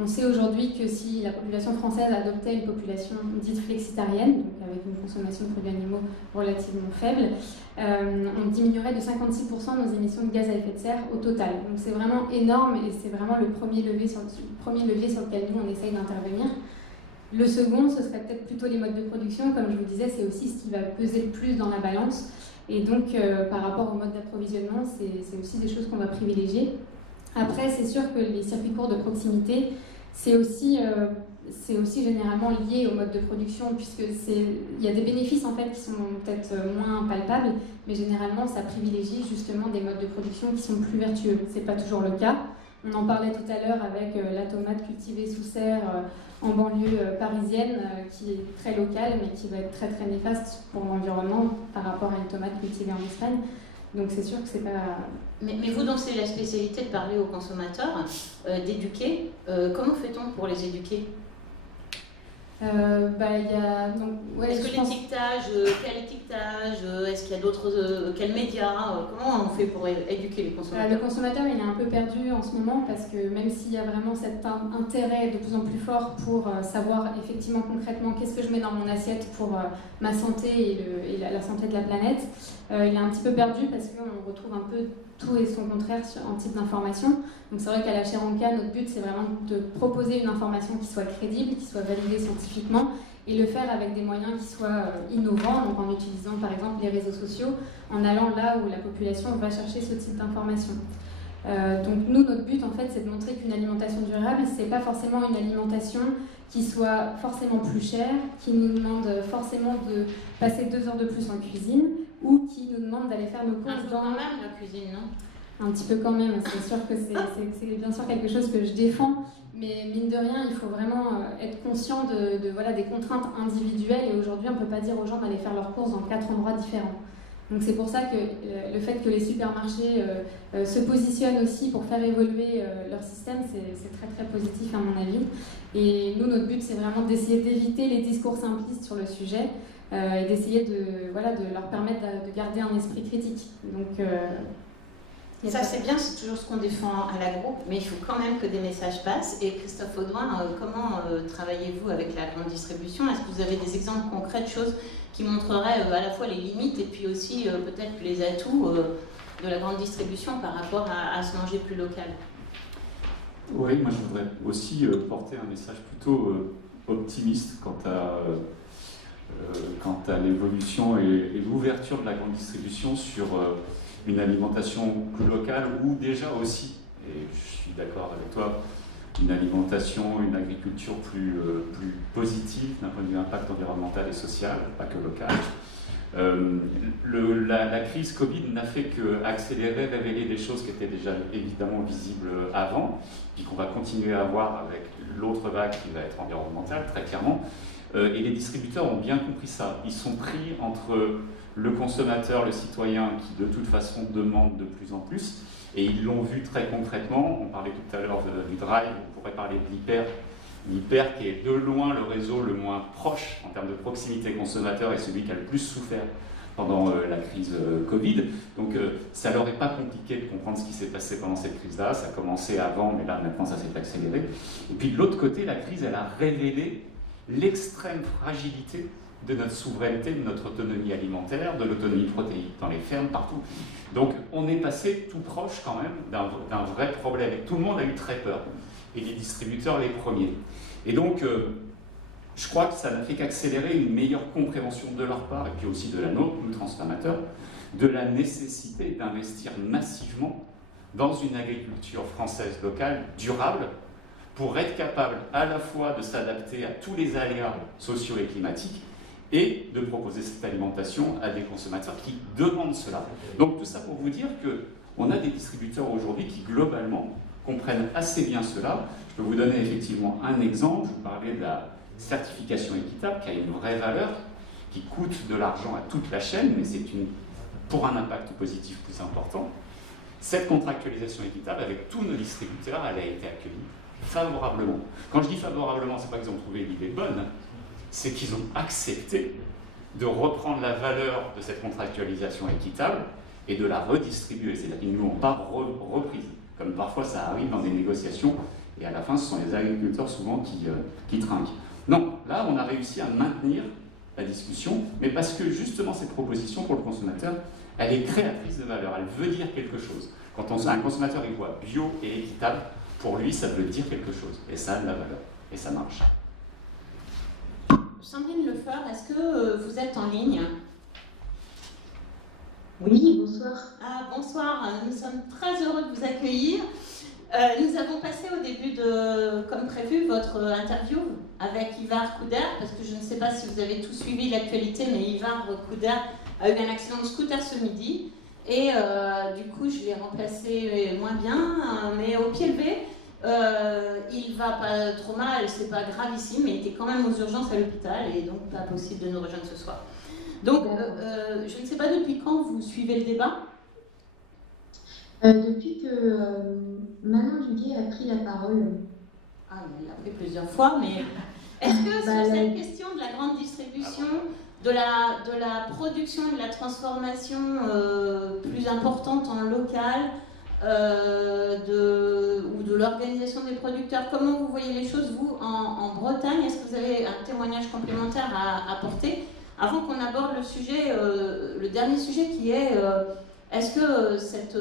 On sait aujourd'hui que si la population française adoptait une population dite flexitarienne, donc avec une consommation de produits animaux relativement faible, on diminuerait de 56% nos émissions de gaz à effet de serre au total. Donc c'est vraiment énorme et c'est vraiment le premier levier sur lequel nous on essaye d'intervenir. Le second, ce serait peut-être plutôt les modes de production. Comme je vous disais, c'est aussi ce qui va peser le plus dans la balance. Et donc par rapport au mode d'approvisionnement, c'est aussi des choses qu'on va privilégier. Après, c'est sûr que les circuits courts de proximité, c'est aussi généralement lié au mode de production, puisqu'il y a des bénéfices en fait qui sont peut-être moins palpables, mais généralement ça privilégie justement des modes de production qui sont plus vertueux. C'est pas toujours le cas. On en parlait tout à l'heure avec la tomate cultivée sous serre en banlieue parisienne, qui est très locale, mais qui va être très très néfaste pour l'environnement par rapport à une tomate cultivée en Espagne. Donc c'est sûr que c'est pas... Mais vous, donc c'est la spécialité de parler aux consommateurs, d'éduquer. Comment fait-on pour les éduquer? Est-ce que l'étiquetage, quel étiquetage, est-ce qu'il y a d'autres, quels médias, comment on fait pour éduquer les consommateurs? Le consommateur, il est un peu perdu en ce moment parce que même s'il y a vraiment cet intérêt de plus en plus fort pour savoir effectivement concrètement qu'est-ce que je mets dans mon assiette pour ma santé et la santé de la planète, il est un petit peu perdu parce qu'on retrouve un peu tout et son contraire en type d'information. Donc c'est vrai qu'à la chaire Anka, notre but c'est vraiment de proposer une information qui soit crédible, qui soit validée scientifiquement, et le faire avec des moyens qui soient innovants, donc en utilisant par exemple les réseaux sociaux, en allant là où la population va chercher ce type d'information. Donc nous, notre but en fait, c'est de montrer qu'une alimentation durable, c'est pas forcément une alimentation qui soit forcément plus chère, qui nous demande forcément de passer 2 heures de plus en cuisine, ou qui nous demande d'aller faire nos courses dans quand même la cuisine, non? Un petit peu quand même, c'est sûr que c'est bien sûr quelque chose que je défends, mais mine de rien, il faut vraiment être conscient voilà, des contraintes individuelles, et aujourd'hui, on ne peut pas dire aux gens d'aller faire leurs courses dans 4 endroits différents. Donc c'est pour ça que le fait que les supermarchés se positionnent aussi pour faire évoluer leur système, c'est très très positif à mon avis. Et nous, notre but, c'est vraiment d'essayer d'éviter les discours simplistes sur le sujet et d'essayer de leur permettre de garder un esprit critique. Donc, ça c'est bien, c'est toujours ce qu'on défend à la groupe, mais il faut quand même que des messages passent. Et Christophe Audouin, comment travaillez-vous avec la grande distribution? Est-ce que vous avez des exemples concrets de choses qui montreraient à la fois les limites et puis aussi peut-être les atouts de la grande distribution par rapport à ce manger plus local? Oui, moi je voudrais aussi porter un message plutôt optimiste quant à l'évolution et l'ouverture de la grande distribution sur une alimentation plus locale, ou déjà aussi, et je suis d'accord avec toi, une alimentation, une agriculture plus positive d'un point de vue impact environnemental et social, pas que local. La crise Covid n'a fait qu'accélérer, révéler des choses qui étaient déjà évidemment visibles avant, puis qu'on va continuer à voir avec l'autre vague qui va être environnementale, très clairement. Et les distributeurs ont bien compris ça. Ils sont pris entre le consommateur, le citoyen, qui de toute façon demande de plus en plus, et ils l'ont vu très concrètement. On parlait tout à l'heure du Drive, on pourrait parler de l'Hyper. L'Hyper qui est de loin le réseau le moins proche en termes de proximité consommateur et celui qui a le plus souffert pendant la crise Covid. Donc ça leur est pas compliqué de comprendre ce qui s'est passé pendant cette crise-là. Ça a commencé avant, mais là maintenant ça s'est accéléré. Et puis de l'autre côté, la crise, elle a révélé l'extrême fragilité de notre souveraineté, de notre autonomie alimentaire, de l'autonomie protéique dans les fermes, partout. Donc on est passé tout proche quand même d'un vrai problème. Et tout le monde a eu très peur, et les distributeurs les premiers. Et donc je crois que ça n'a fait qu'accélérer une meilleure compréhension de leur part, et puis aussi de la nôtre, nous transformateurs, de la nécessité d'investir massivement dans une agriculture française locale durable, pour être capable à la fois de s'adapter à tous les aléas sociaux et climatiques, et de proposer cette alimentation à des consommateurs qui demandent cela. Donc tout ça pour vous dire qu'on a des distributeurs aujourd'hui qui globalement comprennent assez bien cela. Je peux vous donner effectivement un exemple. Je vous parlais de la certification équitable qui a une vraie valeur, qui coûte de l'argent à toute la chaîne, mais c'est pour un impact positif plus important. Cette contractualisation équitable avec tous nos distributeurs, elle a été accueillie favorablement. Quand je dis favorablement, c'est pas qu'ils ont trouvé l'idée bonne, c'est qu'ils ont accepté de reprendre la valeur de cette contractualisation équitable et de la redistribuer. C'est-à-dire qu'ils ne l'ont pas reprise, comme parfois ça arrive dans des négociations, et à la fin, ce sont les agriculteurs souvent qui trinquent. Non, là, on a réussi à maintenir la discussion, mais parce que justement, cette proposition pour le consommateur, elle est créatrice de valeur, elle veut dire quelque chose. Quand un consommateur il voit bio et équitable, pour lui, ça veut dire quelque chose, et ça a de la valeur, et ça marche. Sandrine Lefeur, est-ce que vous êtes en ligne? Oui, bonsoir. Ah, bonsoir, nous sommes très heureux de vous accueillir. Nous avons passé au début comme prévu, votre interview avec Ivar Couder, parce que je ne sais pas si vous avez tout suivi l'actualité, mais Ivar Couder a eu un accident de scooter ce midi, et du coup je l'ai remplacé moins bien, mais au pied levé. Il va pas trop mal, c'est pas gravissime, mais il était quand même aux urgences à l'hôpital et donc pas possible de nous rejoindre ce soir. Donc, je ne sais pas depuis quand vous suivez le débat. Depuis que Manon Duguay a pris la parole. Ah, il l'a fait plusieurs fois, mais est-ce que sur cette question de la grande distribution, de la production et de la transformation plus importante en local, ou de l'organisation des producteurs, comment vous voyez les choses, vous, en Bretagne? Est-ce que vous avez un témoignage complémentaire à apporter avant qu'on aborde le sujet, le dernier sujet qui est Est-ce que cette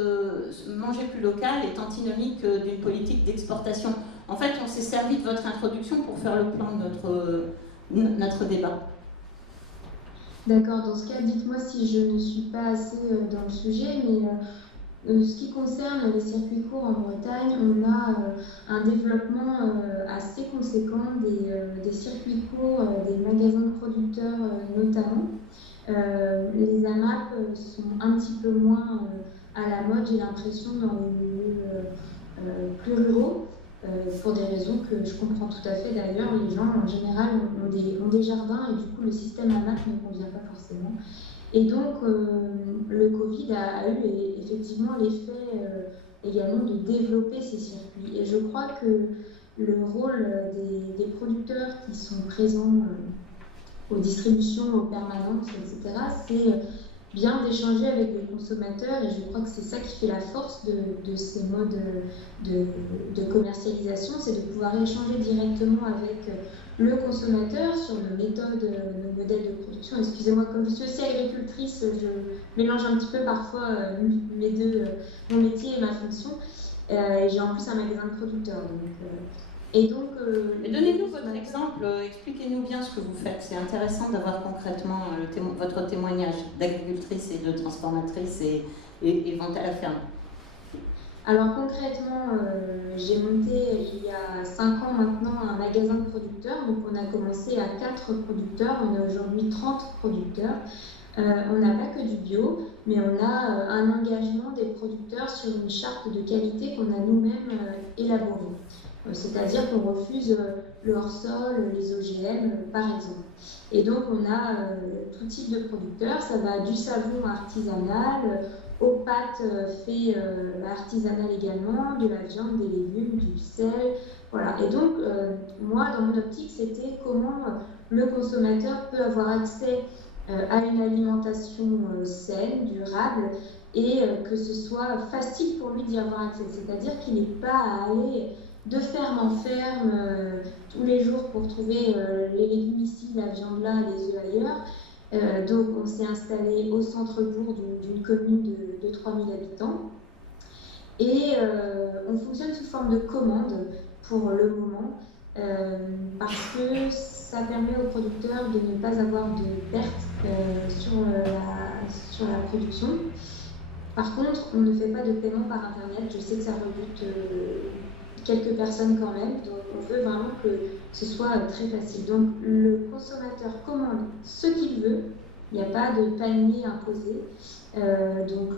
manger plus local est antinomique d'une politique d'exportation? En fait, on s'est servi de votre introduction pour faire le plan de notre débat. D'accord, dans ce cas, dites-moi si je ne suis pas assez dans le sujet, mais ce qui concerne les circuits courts en Bretagne, on a un développement assez conséquent des circuits courts, des magasins de producteurs notamment. Les AMAP sont un petit peu moins à la mode, j'ai l'impression, dans les milieux plus ruraux, pour des raisons que je comprends tout à fait d'ailleurs. Les gens en général ont des jardins et du coup le système AMAP ne convient pas forcément. Et donc le Covid a eu effectivement l'effet également de développer ces circuits. Et je crois que le rôle des producteurs qui sont présents aux distributions, aux permanentes, etc., c'est bien d'échanger avec les consommateurs, et je crois que c'est ça qui fait la force de ces modes de commercialisation, c'est de pouvoir échanger directement avec le consommateur sur nos méthodes, nos modèles de production. Excusez-moi, comme je suis aussi agricultrice, je mélange un petit peu parfois mon métier et ma fonction. Et j'ai en plus un magasin de producteurs. Donnez-nous votre exemple, expliquez-nous bien ce que vous faites. C'est intéressant d'avoir concrètement votre témoignage d'agricultrice et de transformatrice et vente à la ferme. Alors concrètement, j'ai monté il y a 5 ans maintenant un magasin de producteurs. Donc on a commencé à 4 producteurs, on a aujourd'hui 30 producteurs. On n'a pas que du bio, mais on a un engagement des producteurs sur une charte de qualité qu'on a nous-mêmes élaborée. C'est-à-dire qu'on refuse le hors-sol, les OGM, par exemple. Et donc, on a tout type de producteurs. Ça va du savon artisanal, aux pâtes fait artisanales également, de la viande, des légumes, du sel. Voilà. Et donc, moi, dans mon optique, c'était comment le consommateur peut avoir accès à une alimentation saine, durable, et que ce soit facile pour lui d'y avoir accès. C'est-à-dire qu'il n'est pas à aller de ferme en ferme tous les jours pour trouver les légumes ici, la viande là, les œufs ailleurs. Donc on s'est installé au centre-bourg d'une commune de 3000 habitants et on fonctionne sous forme de commande pour le moment parce que ça permet aux producteurs de ne pas avoir de perte sur la production. Par contre, on ne fait pas de paiement par internet. Je sais que ça rebute quelques personnes quand même, donc on veut vraiment que ce soit très facile. Donc le consommateur commande ce qu'il veut, il n'y a pas de panier imposé, donc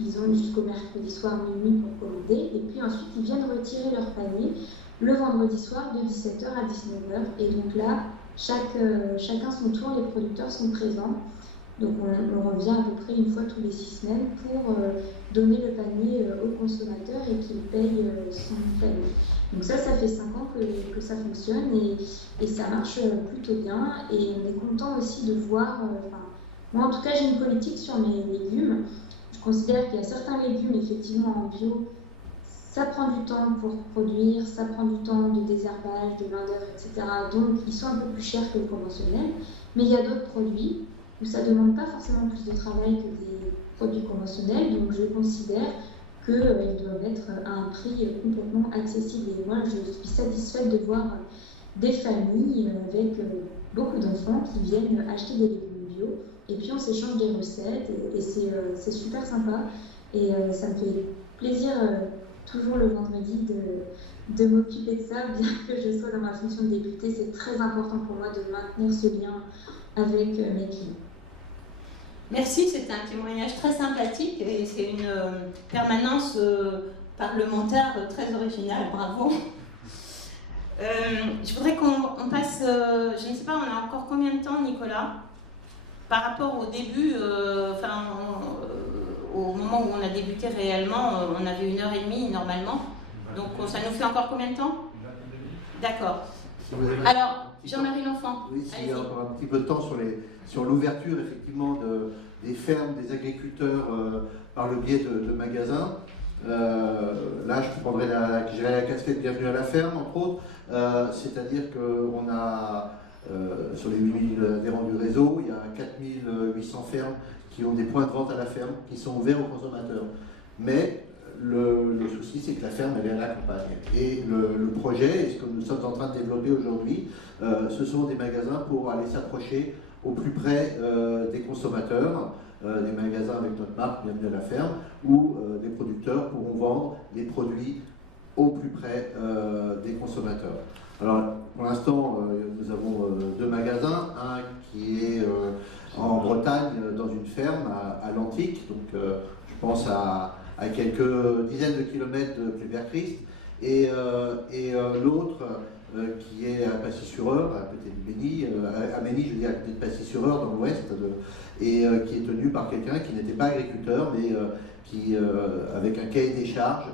ils ont jusqu'au mercredi soir minuit pour commander, et puis ensuite ils viennent retirer leur panier le vendredi soir de 17h à 19h, et donc là, chacun son tour, les producteurs sont présents. Donc on revient à peu près une fois tous les 6 semaines pour donner le panier au consommateur et qu'il paye son panier. Donc ça fait 5 ans que ça fonctionne et ça marche plutôt bien. Et on est content aussi de voir, moi en tout cas j'ai une politique sur mes légumes. Je considère qu'il y a certains légumes effectivement en bio, ça prend du temps pour produire, ça prend du temps de désherbage, de main-d'œuvre, etc. Donc ils sont un peu plus chers que le conventionnel. Mais il y a d'autres produits où ça ne demande pas forcément plus de travail que des produits conventionnels, donc je considère qu'ils doivent être à un prix complètement accessible. Et moi, je suis satisfaite de voir des familles avec beaucoup d'enfants qui viennent acheter des légumes bio, et puis on s'échange des recettes, et c'est super sympa, et ça me fait plaisir toujours le vendredi de m'occuper de ça, bien que je sois dans ma fonction de députée. C'est très important pour moi de maintenir ce lien avec mes clients. Merci, c'était un témoignage très sympathique et c'est une permanence parlementaire très originale, bravo. Je voudrais qu'on passe, je ne sais pas, on a encore combien de temps, Nicolas? Par rapport au début, au moment où on a débuté réellement, on avait 1h30 normalement, donc ça nous fait encore combien de temps? D'accord. Alors, Jean-Marie L'Enfant. Oui, s'il y a encore un petit peu de temps sur l'ouverture effectivement des fermes, des agriculteurs par le biais de magasins. Là, je prendrai la casquette Bienvenue à la ferme, entre autres. C'est-à-dire qu'on a, sur les 8000 adhérents du réseau, il y a 4800 fermes qui ont des points de vente à la ferme, qui sont ouverts aux consommateurs. Mais le souci, c'est que la ferme, elle est à la campagne. Et le projet, et ce que nous sommes en train de développer aujourd'hui, ce sont des magasins pour aller s'approcher au plus près des consommateurs, des magasins avec notre marque Bienvenue à la ferme, où des producteurs pourront vendre des produits au plus près des consommateurs. Alors, pour l'instant, nous avons 2 magasins, un qui est en Bretagne, dans une ferme à l'Antique, donc je pense à quelques dizaines de kilomètres de Plébert-Christ, et l'autre qui est à Passy-sur-Eure, à côté de Mény, à Mény, je veux dire à côté de Passy-sur-Eure, dans l'ouest, et qui est tenu par quelqu'un qui n'était pas agriculteur, mais qui, avec un cahier des charges,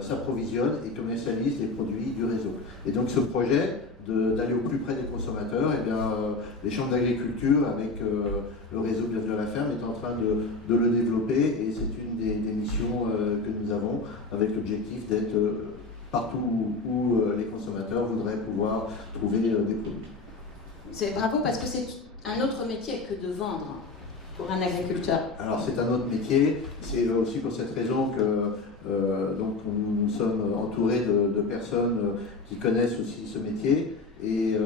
s'approvisionne et commercialise les produits du réseau. Et donc ce projet d'aller au plus près des consommateurs, eh bien, les chambres d'agriculture avec le réseau Bienvenue à la ferme est en train de le développer, et c'est une des missions que nous avons, avec l'objectif d'être partout où les consommateurs voudraient pouvoir trouver des produits. C'est bravo, parce que c'est un autre métier que de vendre pour un agriculteur. Alors c'est un autre métier, c'est aussi pour cette raison que donc nous sommes entourés de personnes qui connaissent aussi ce métier, et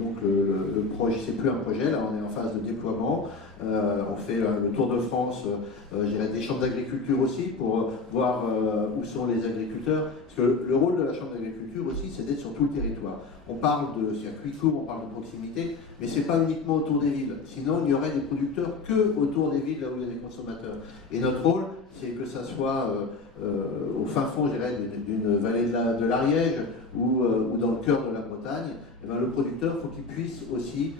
donc le projet, c'est plus un projet, là on est en phase de déploiement. On fait le tour de France, j'irai des chambres d'agriculture aussi pour voir où sont les agriculteurs, parce que le rôle de la chambre d'agriculture aussi, c'est d'être sur tout le territoire. On parle de circuits courts, on parle de proximité, mais c'est pas uniquement autour des villes, sinon il y aurait des producteurs que autour des villes, là où il y a des consommateurs. Et notre rôle, c'est que ça soit au fin fond, je dirais, d'une vallée de l'Ariège ou dans le cœur de la Bretagne. Eh bien, le producteur, il faut qu'il puisse aussi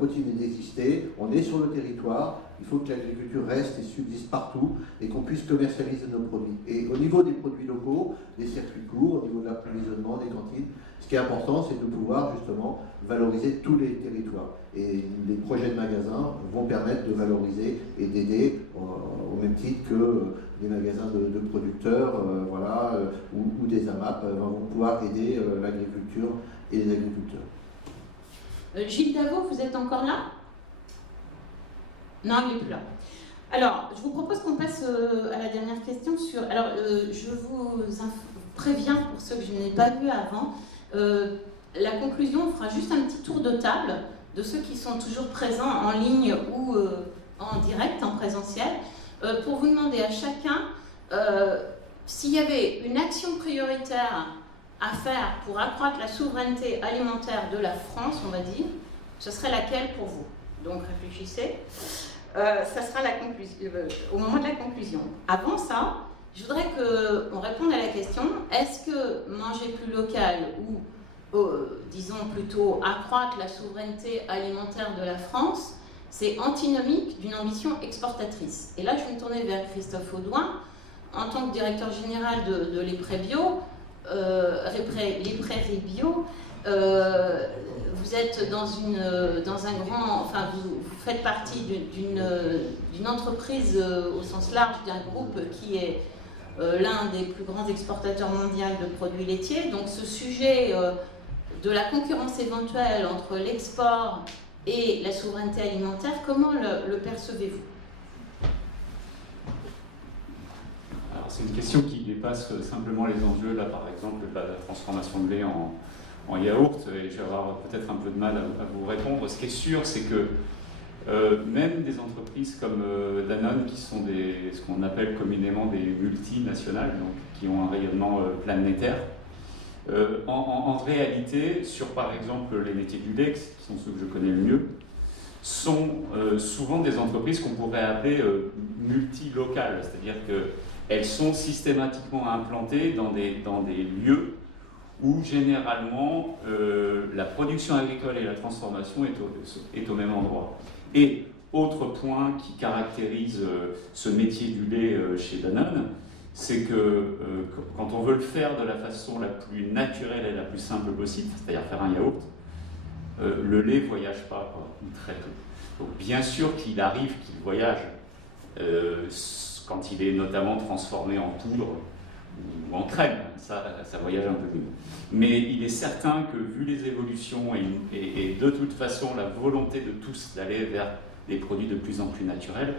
continuer d'exister. On est sur le territoire, il faut que l'agriculture reste et subsiste partout, et qu'on puisse commercialiser nos produits. Et au niveau des produits locaux, des circuits courts, au niveau de l'approvisionnement, des cantines, ce qui est important, c'est de pouvoir justement valoriser tous les territoires. Et les projets de magasins vont permettre de valoriser et d'aider au même titre que des magasins de producteurs, voilà, ou des AMAP vont pouvoir aider l'agriculture et les agriculteurs. Gilles Davot, vous êtes encore là? Non, il n'est plus là. Alors, je vous propose qu'on passe à la dernière question sur... Alors, je vous préviens, pour ceux que je n'ai pas vus avant, la conclusion, on fera juste un petit tour de table de ceux qui sont toujours présents en ligne ou en direct, en présentiel, pour vous demander à chacun s'il y avait une action prioritaire à faire pour accroître la souveraineté alimentaire de la France, on va dire, ce serait laquelle pour vous? Donc réfléchissez. Ça sera au moment de la conclusion. Avant ça, je voudrais qu'on réponde à la question, est-ce que manger plus local ou, disons plutôt, accroître la souveraineté alimentaire de la France, c'est antinomique d'une ambition exportatrice? Et là, je vais me tourner vers Christophe Audouin. En tant que directeur général de l'Epré Bio, les prairies bio, vous êtes dans un grand, enfin vous faites partie d'une entreprise au sens large, d'un groupe qui est l'un des plus grands exportateurs mondiaux de produits laitiers. Donc ce sujet de la concurrence éventuelle entre l'export et la souveraineté alimentaire, comment le percevez-vous? C'est une question qui dépasse simplement les enjeux, là par exemple, la transformation de lait en yaourt, et je vais avoir peut-être un peu de mal à vous répondre. Ce qui est sûr, c'est que même des entreprises comme Danone, qui sont ce qu'on appelle communément des multinationales, donc qui ont un rayonnement planétaire, en réalité, sur par exemple les métiers du lait, qui sont ceux que je connais le mieux, sont souvent des entreprises qu'on pourrait appeler multilocales, c'est-à-dire que elles sont systématiquement implantées dans des lieux où généralement la production agricole et la transformation est au même endroit. Et autre point qui caractérise ce métier du lait chez Danone, c'est que quand on veut le faire de la façon la plus naturelle et la plus simple possible, c'est-à-dire faire un yaourt, le lait ne voyage pas, quoi, très tôt. Donc bien sûr qu'il arrive qu'il voyage quand il est notamment transformé en poudre ou en crème, ça voyage un peu plus. Mais il est certain que vu les évolutions et de toute façon la volonté de tous d'aller vers des produits de plus en plus naturels,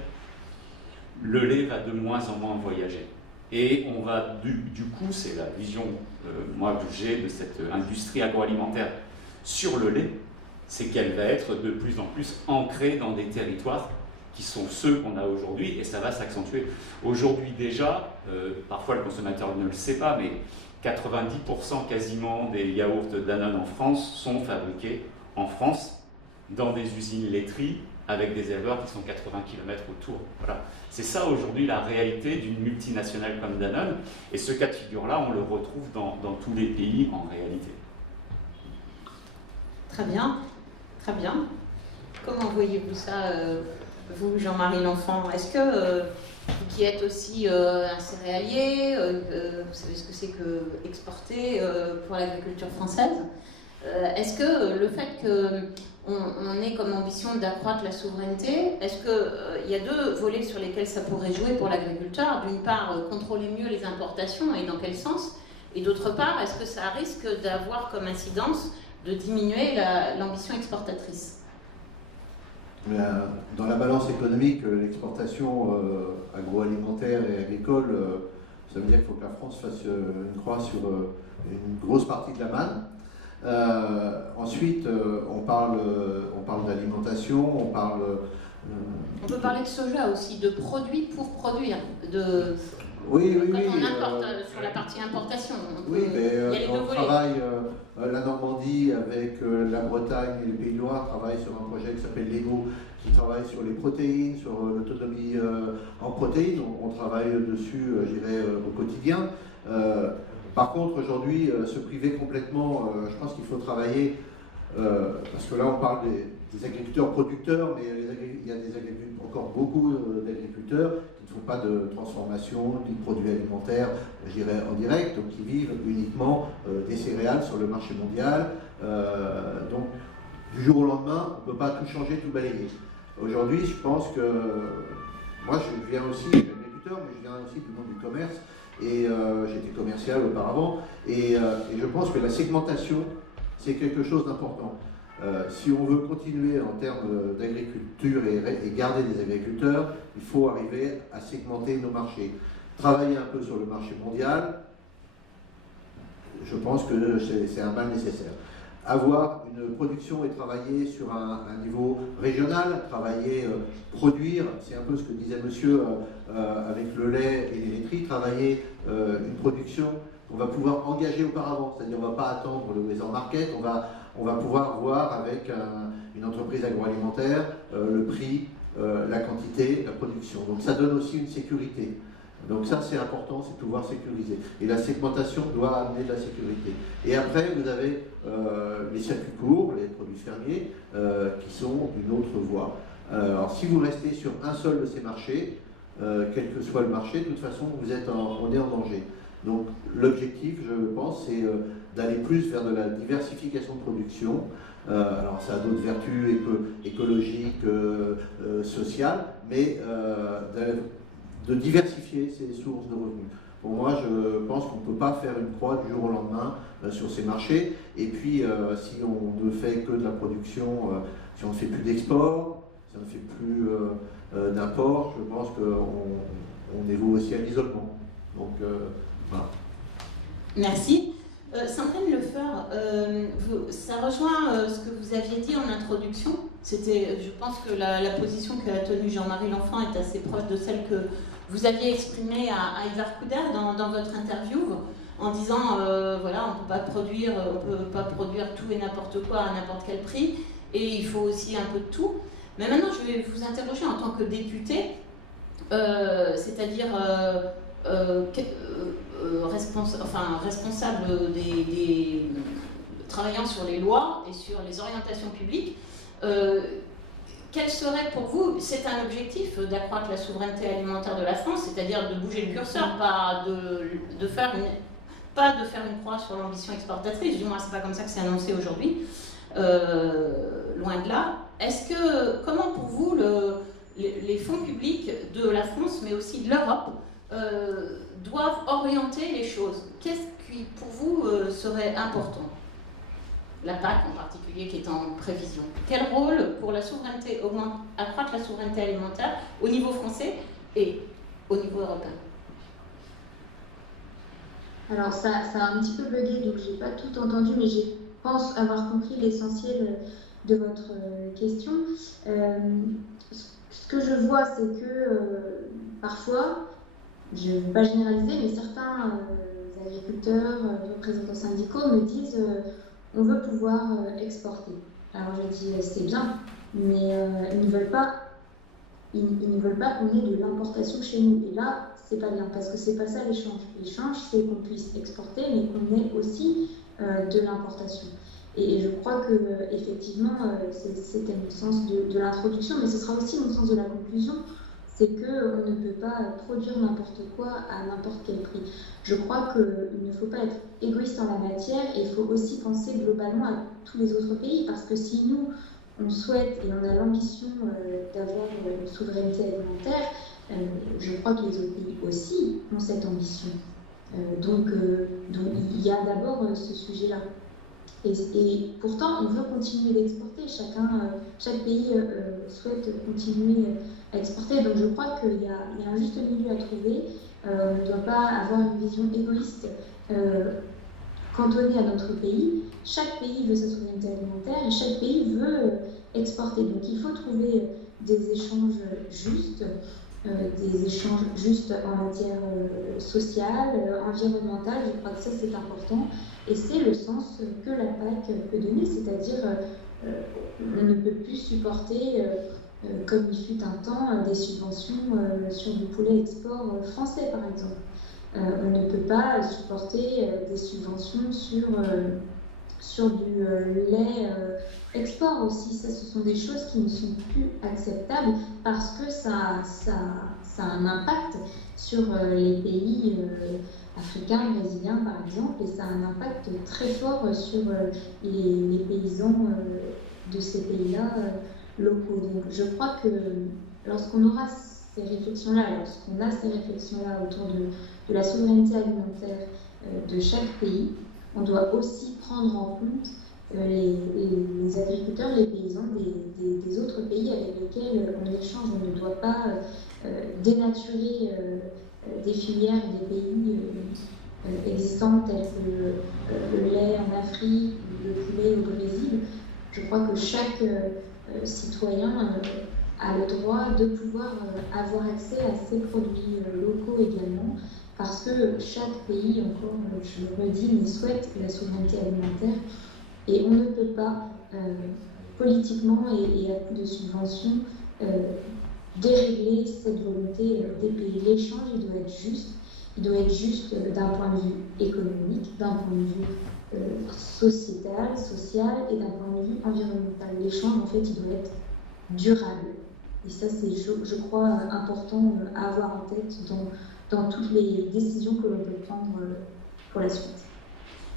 le lait va de moins en moins voyager. Et on va, du coup, c'est la vision moi que j'ai de cette industrie agroalimentaire sur le lait, c'est qu'elle va être de plus en plus ancrée dans des territoires qui sont ceux qu'on a aujourd'hui, et ça va s'accentuer. Aujourd'hui déjà, parfois le consommateur ne le sait pas, mais 90% quasiment des yaourts Danone en France sont fabriqués en France, dans des usines laiteries, avec des éleveurs qui sont 80 km autour. Voilà. C'est ça aujourd'hui la réalité d'une multinationale comme Danone, et ce cas de figure-là, on le retrouve dans tous les pays en réalité. Très bien, très bien. Comment voyez-vous ça, vous, Jean-Marie L'Enfant? Est-ce que vous qui êtes aussi un céréalier, vous savez ce que c'est que exporter pour l'agriculture française, est-ce que le fait qu'on ait comme ambition d'accroître la souveraineté, est-ce qu'il y a deux volets sur lesquels ça pourrait jouer pour l'agriculteur? D'une part, contrôler mieux les importations, et dans quel sens? Et d'autre part, est-ce que ça risque d'avoir comme incidence de diminuer l'ambition exportatrice? Dans la balance économique, l'exportation agroalimentaire et agricole, ça veut dire qu'il faut que la France fasse une croix sur une grosse partie de la manne. Ensuite, on parle d'alimentation, on parle... on peut parler de soja aussi, de produits pour produire. Oui, quand on importe, sur la partie importation. On travaille, la Normandie avec la Bretagne et les Pays de Loire travaillent sur un projet qui s'appelle Lego, qui travaille sur les protéines, sur l'autonomie en protéines. On travaille dessus, je dirais, au quotidien. Par contre, aujourd'hui, se priver complètement, je pense qu'il faut travailler, parce que là, on parle des agriculteurs producteurs, mais il y a encore beaucoup d'agriculteurs qui ne font pas de transformation, ni de produits alimentaires, je dirais, en direct, donc qui vivent uniquement des céréales sur le marché mondial. Donc, du jour au lendemain, on ne peut pas tout changer, tout balayer. Aujourd'hui, je pense que, moi, je viens aussi d'agriculteur, mais je viens aussi du monde du commerce, et j'étais commercial auparavant, et je pense que la segmentation, c'est quelque chose d'important. Si on veut continuer en termes d'agriculture et garder des agriculteurs, il faut arriver à segmenter nos marchés. Travailler un peu sur le marché mondial, je pense que c'est un mal nécessaire. Avoir une production et travailler sur un niveau régional, produire, c'est un peu ce que disait monsieur avec le lait et les laiteries, travailler une production qu'on va pouvoir engager auparavant, c'est-à-dire on ne va pas attendre le Weather Market, on va pouvoir voir avec une entreprise agroalimentaire le prix, la quantité, la production. Donc ça donne aussi une sécurité. Donc ça c'est important, c'est de pouvoir sécuriser. Et la segmentation doit amener de la sécurité. Et après vous avez les circuits courts, les produits fermiers, qui sont une autre voie. Alors si vous restez sur un seul de ces marchés, quel que soit le marché, de toute façon on est en danger. Donc l'objectif, je pense, c'est d'aller plus vers de la diversification de production. Alors ça a d'autres vertus écologiques, sociales, mais de diversifier ses sources de revenus. Pour moi, je pense qu'on ne peut pas faire une croix du jour au lendemain sur ces marchés. Et puis, si on ne fait que de la production, si on ne fait plus d'export, si on ne fait plus d'import, je pense qu'on évolue aussi à l'isolement. Donc, voilà. Merci. Sandrine Lefeur, ça rejoint ce que vous aviez dit en introduction. Je pense que la position qu'a tenue Jean-Marie L'Enfant est assez proche de celle que vous aviez exprimée à Ivar Couder dans votre interview, en disant voilà, on peut pas produire tout et n'importe quoi à n'importe quel prix, et il faut aussi un peu de tout. Mais maintenant, je vais vous interroger en tant que député, c'est-à-dire responsable des travaillant sur les lois et sur les orientations publiques. Quel serait pour vous, c'est un objectif d'accroître la souveraineté alimentaire de la France, c'est-à-dire de bouger le curseur, pas de faire une croix sur l'ambition exportatrice, du moins c'est pas comme ça que c'est annoncé aujourd'hui, loin de là. Comment pour vous les fonds publics de la France, mais aussi de l'Europe, doivent orienter les choses? Qu'est-ce qui pour vous serait important? la PAC en particulier qui est en prévision. Quel rôle pour la souveraineté, accroître la souveraineté alimentaire au niveau français et au niveau européen? Alors ça a un petit peu bugué, donc je n'ai pas tout entendu, mais je pense avoir compris l'essentiel de votre question. Ce que je vois, c'est que parfois, je ne veux pas généraliser, mais certains agriculteurs, représentants syndicaux me disent on veut pouvoir exporter. Alors je dis c'est bien, mais ils ne veulent pas qu'on ait de l'importation chez nous. Et là, c'est pas bien, parce que c'est pas ça l'échange. L'échange, c'est qu'on puisse exporter, mais qu'on ait aussi de l'importation. Et je crois que effectivement, c'était mon sens de l'introduction, mais ce sera aussi mon sens de la conclusion. C'est qu'on ne peut pas produire n'importe quoi à n'importe quel prix. Je crois qu'il ne faut pas être égoïste en la matière et il faut aussi penser globalement à tous les autres pays, parce que si nous, on souhaite et on a l'ambition d'avoir une souveraineté alimentaire, je crois que les autres pays aussi ont cette ambition. Donc il y a d'abord ce sujet-là. Et pourtant, on veut continuer d'exporter. Chaque pays souhaite continuer à exporter. Donc je crois qu'il y a un juste milieu à trouver. On ne doit pas avoir une vision égoïste cantonnée à notre pays. Chaque pays veut sa souveraineté alimentaire et chaque pays veut exporter. Donc il faut trouver des échanges justes. Des échanges justes en matière sociale, environnementale. Je crois que ça, c'est important. Et c'est le sens que la PAC peut donner, c'est-à-dire on ne peut plus supporter, comme il fut un temps, des subventions sur du poulet export français, par exemple. On ne peut pas supporter des subventions sur du lait export aussi. Ça, ce sont des choses qui ne sont plus acceptables parce que ça a un impact sur les pays africains, brésiliens par exemple, et ça a un impact très fort sur les paysans de ces pays-là locaux. Donc je crois que lorsqu'on aura ces réflexions-là, autour de la souveraineté alimentaire de chaque pays, on doit aussi prendre en compte les agriculteurs, les paysans des autres pays avec lesquels on échange. On ne doit pas dénaturer des filières des pays existants tels que le lait en Afrique, le poulet au Brésil. Je crois que chaque citoyen a le droit de pouvoir avoir accès à ces produits locaux également, parce que chaque pays, encore, je le redis, souhaite la souveraineté alimentaire et on ne peut pas politiquement et à coup de subventions dérégler cette volonté des pays. L'échange, il doit être juste d'un point de vue économique, d'un point de vue sociétal, social et d'un point de vue environnemental. L'échange, en fait, il doit être durable. Et ça, c'est, je crois, important à avoir en tête dans toutes les décisions que l'on peut prendre pour la suite.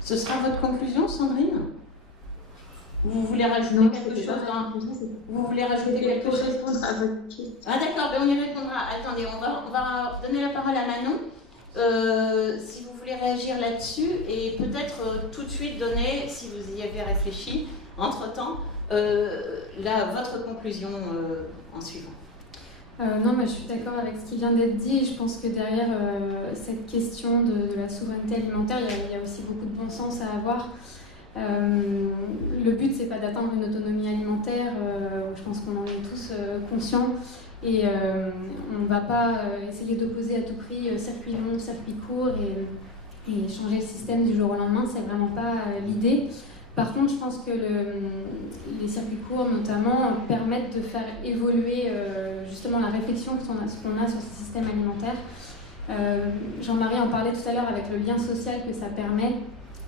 Ce sera votre conclusion, Sandrine? Vous voulez rajouter quelque chose Vous voulez rajouter quelque chose à votre question. Ah d'accord, on y répondra. Attendez, on va donner la parole à Manon. Si vous voulez réagir là-dessus et peut-être tout de suite donner, si vous y avez réfléchi, entre-temps, votre conclusion en suivant. Non, mais je suis d'accord avec ce qui vient d'être dit et je pense que derrière cette question de la souveraineté alimentaire, il y a aussi beaucoup de bon sens à avoir. Le but, c'est pas d'atteindre une autonomie alimentaire, je pense qu'on en est tous conscients et on ne va pas essayer d'opposer à tout prix circuit long, circuit court et changer le système du jour au lendemain, c'est vraiment pas l'idée. Par contre, je pense que les circuits courts, notamment, permettent de faire évoluer justement la réflexion qu'on a sur ce système alimentaire. Jean-Marie en parlait tout à l'heure avec le lien social que ça permet,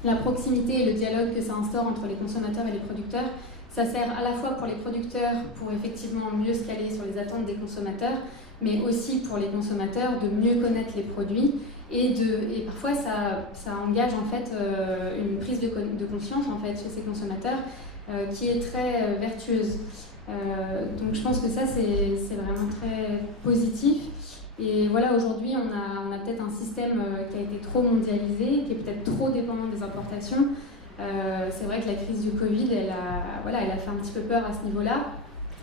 la proximité et le dialogue que ça instaure entre les consommateurs et les producteurs. Ça sert à la fois pour les producteurs pour effectivement mieux se caler sur les attentes des consommateurs, mais aussi pour les consommateurs de mieux connaître les produits et parfois ça engage en fait une prise de conscience en fait chez ces consommateurs qui est très vertueuse. Donc je pense que ça c'est vraiment très positif. Et voilà, aujourd'hui on a peut-être un système qui a été trop mondialisé, qui est peut-être trop dépendant des importations. C'est vrai que la crise du Covid, elle a fait un petit peu peur à ce niveau-là.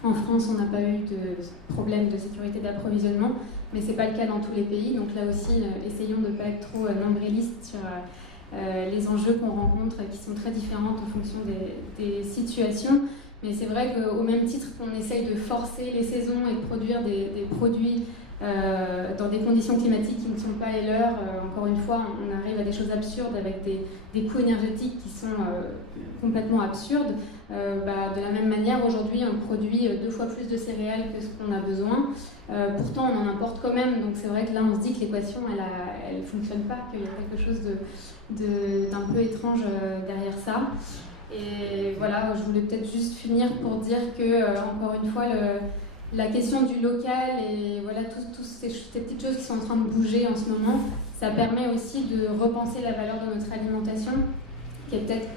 En France, on n'a pas eu de problème de sécurité d'approvisionnement, mais ce n'est pas le cas dans tous les pays. Donc là aussi, essayons de ne pas être trop nombrilistes sur les enjeux qu'on rencontre qui sont très différents en fonction des situations. Mais c'est vrai qu'au même titre qu'on essaye de forcer les saisons et de produire des produits dans des conditions climatiques qui ne sont pas les leurs, encore une fois, on arrive à des choses absurdes avec des coûts énergétiques qui sont complètement absurdes. De la même manière, aujourd'hui, on produit 2 fois plus de céréales que ce qu'on a besoin. Pourtant, on en importe quand même. Donc c'est vrai que là, on se dit que l'équation, elle fonctionne pas, qu'il y a quelque chose d'un peu étrange derrière ça. Et voilà, je voulais peut-être juste finir pour dire que, encore une fois, la question du local et voilà, toutes ces petites choses qui sont en train de bouger en ce moment, ça permet aussi de repenser la valeur de notre alimentation, qui est peut-être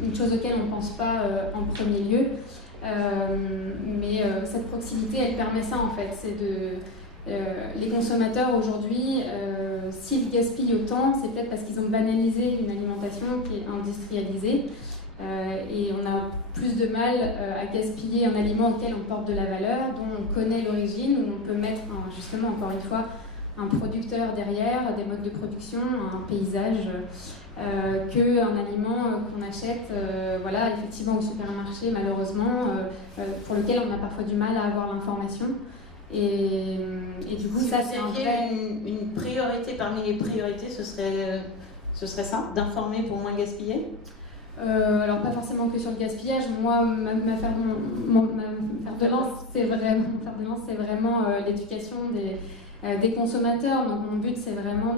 une chose auquel on ne pense pas en premier lieu. Mais cette proximité, elle permet ça en fait. Les consommateurs aujourd'hui, s'ils gaspillent autant, c'est peut-être parce qu'ils ont banalisé une alimentation qui est industrialisée. Et on a plus de mal à gaspiller un aliment auquel on porte de la valeur, dont on connaît l'origine, où on peut mettre justement, encore une fois, un producteur derrière, des modes de production, un paysage, qu'un aliment qu'on achète effectivement au supermarché, malheureusement, pour lequel on a parfois du mal à avoir l'information. Et du coup, ça, c'est une priorité parmi les priorités, ce serait ça, d'informer pour moins gaspiller. Alors pas forcément que sur le gaspillage. Moi, ma fer de lance, c'est vraiment l'éducation des consommateurs. Donc mon but, c'est vraiment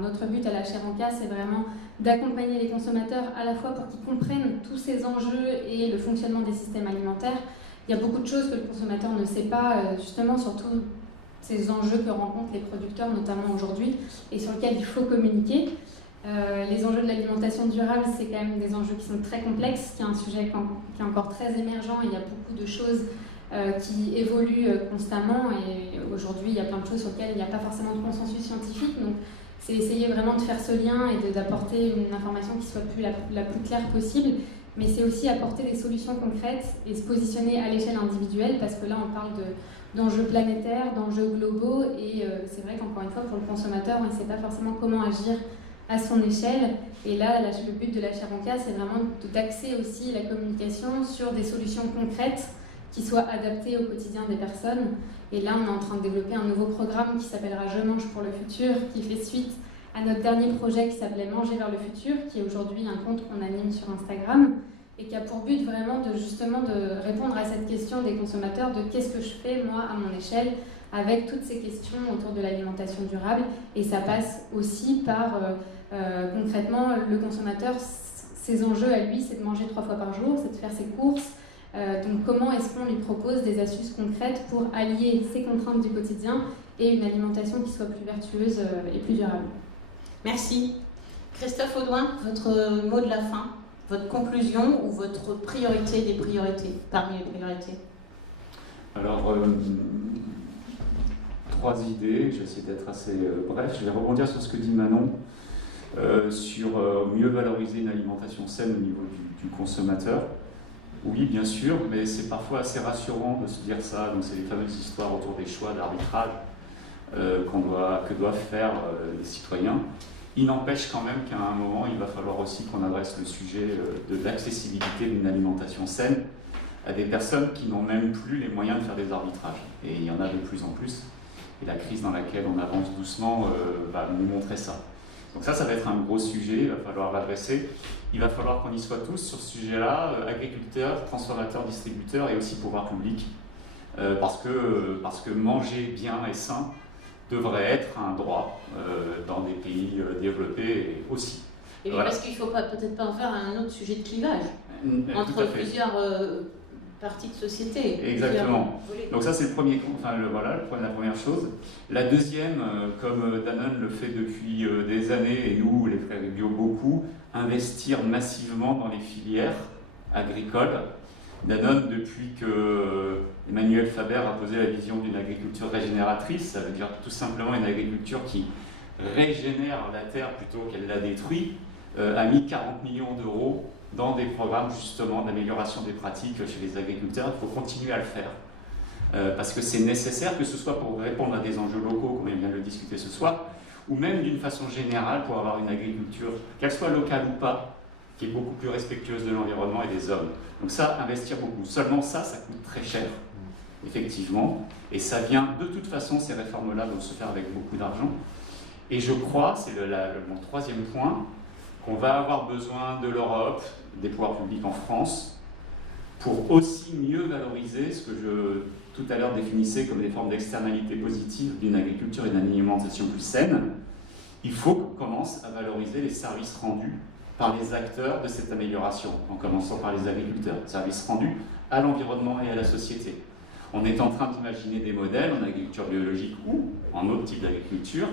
notre but à la Chaire en Cas, c'est vraiment d'accompagner les consommateurs à la fois pour qu'ils comprennent tous ces enjeux et le fonctionnement des systèmes alimentaires. Il y a beaucoup de choses que le consommateur ne sait pas, justement, sur tous ces enjeux que rencontrent les producteurs, notamment aujourd'hui, et sur lesquels il faut communiquer. Les enjeux de l'alimentation durable, c'est quand même des enjeux qui sont très complexes, qui est un sujet qui est encore très émergent. Il y a beaucoup de choses qui évoluent constamment et aujourd'hui, il y a plein de choses sur lesquelles il n'y a pas forcément de consensus scientifique. Donc, c'est essayer vraiment de faire ce lien et d'apporter une information qui soit la plus claire possible. Mais c'est aussi apporter des solutions concrètes et se positionner à l'échelle individuelle parce que là, on parle d'enjeux planétaires, d'enjeux globaux et c'est vrai qu'encore une fois, pour le consommateur, on ne sait pas forcément comment agir à son échelle. Et là, le but de la Chaire en Cas, c'est vraiment d'axer aussi la communication sur des solutions concrètes qui soient adaptées au quotidien des personnes. Et là, on est en train de développer un nouveau programme qui s'appellera Je mange pour le futur, qui fait suite à notre dernier projet qui s'appelait Manger vers le futur, qui est aujourd'hui un compte qu'on anime sur Instagram et qui a pour but vraiment de répondre à cette question des consommateurs de qu'est-ce que je fais moi à mon échelle avec toutes ces questions autour de l'alimentation durable. Et ça passe aussi par concrètement le consommateur, ses enjeux à lui, c'est de manger 3 fois par jour, c'est de faire ses courses. Donc comment est-ce qu'on lui propose des astuces concrètes pour allier ses contraintes du quotidien et une alimentation qui soit plus vertueuse et plus durable. Merci. Christophe Audouin, votre mot de la fin, votre conclusion ou votre priorité des priorités, parmi les priorités? Alors, 3 idées, je vais essayer d'être assez bref. Je vais rebondir sur ce que dit Manon, sur mieux valoriser une alimentation saine au niveau du consommateur. Oui, bien sûr, mais c'est parfois assez rassurant de se dire ça. Donc, c'est les fameuses histoires autour des choix d'arbitrage que doivent faire les citoyens. Il n'empêche quand même qu'à un moment, il va falloir aussi qu'on adresse le sujet de l'accessibilité d'une alimentation saine à des personnes qui n'ont même plus les moyens de faire des arbitrages. Et il y en a de plus en plus. Et la crise dans laquelle on avance doucement va nous montrer ça. Donc ça va être un gros sujet, il va falloir l'adresser. Il va falloir qu'on y soit tous sur ce sujet-là, agriculteurs, transformateurs, distributeurs et aussi pouvoir public. Parce que manger bien et sain devrait être un droit dans des pays développés aussi. Et voilà. Parce qu'il ne faut peut-être pas en faire un autre sujet de clivage entre plusieurs parties de société. Exactement. Donc ça c'est le premier, la première chose. La deuxième, comme Danone le fait depuis des années, et nous les frères bio beaucoup, investir massivement dans les filières agricoles. Danone, depuis que Emmanuel Faber a posé la vision d'une agriculture régénératrice, ça veut dire tout simplement une agriculture qui régénère la terre plutôt qu'elle la détruit, a mis 40 millions d'euros dans des programmes justement d'amélioration des pratiques chez les agriculteurs. Il faut continuer à le faire parce que c'est nécessaire, que ce soit pour répondre à des enjeux locaux, comme on vient de le discuter ce soir, ou même d'une façon générale pour avoir une agriculture, qu'elle soit locale ou pas, qui est beaucoup plus respectueuse de l'environnement et des hommes. Donc ça, investir beaucoup. Seulement ça coûte très cher, effectivement, et ça vient, de toute façon, ces réformes-là doivent se faire avec beaucoup d'argent. Et je crois, c'est mon troisième point, qu'on va avoir besoin de l'Europe, des pouvoirs publics en France, pour aussi mieux valoriser ce que je, tout à l'heure, définissais comme des formes d'externalité positive d'une agriculture et d'une alimentation plus saine. Il faut qu'on commence à valoriser les services rendus par les acteurs de cette amélioration, en commençant par les agriculteurs, services rendus à l'environnement et à la société. On est en train d'imaginer des modèles en agriculture biologique ou en autre type d'agriculture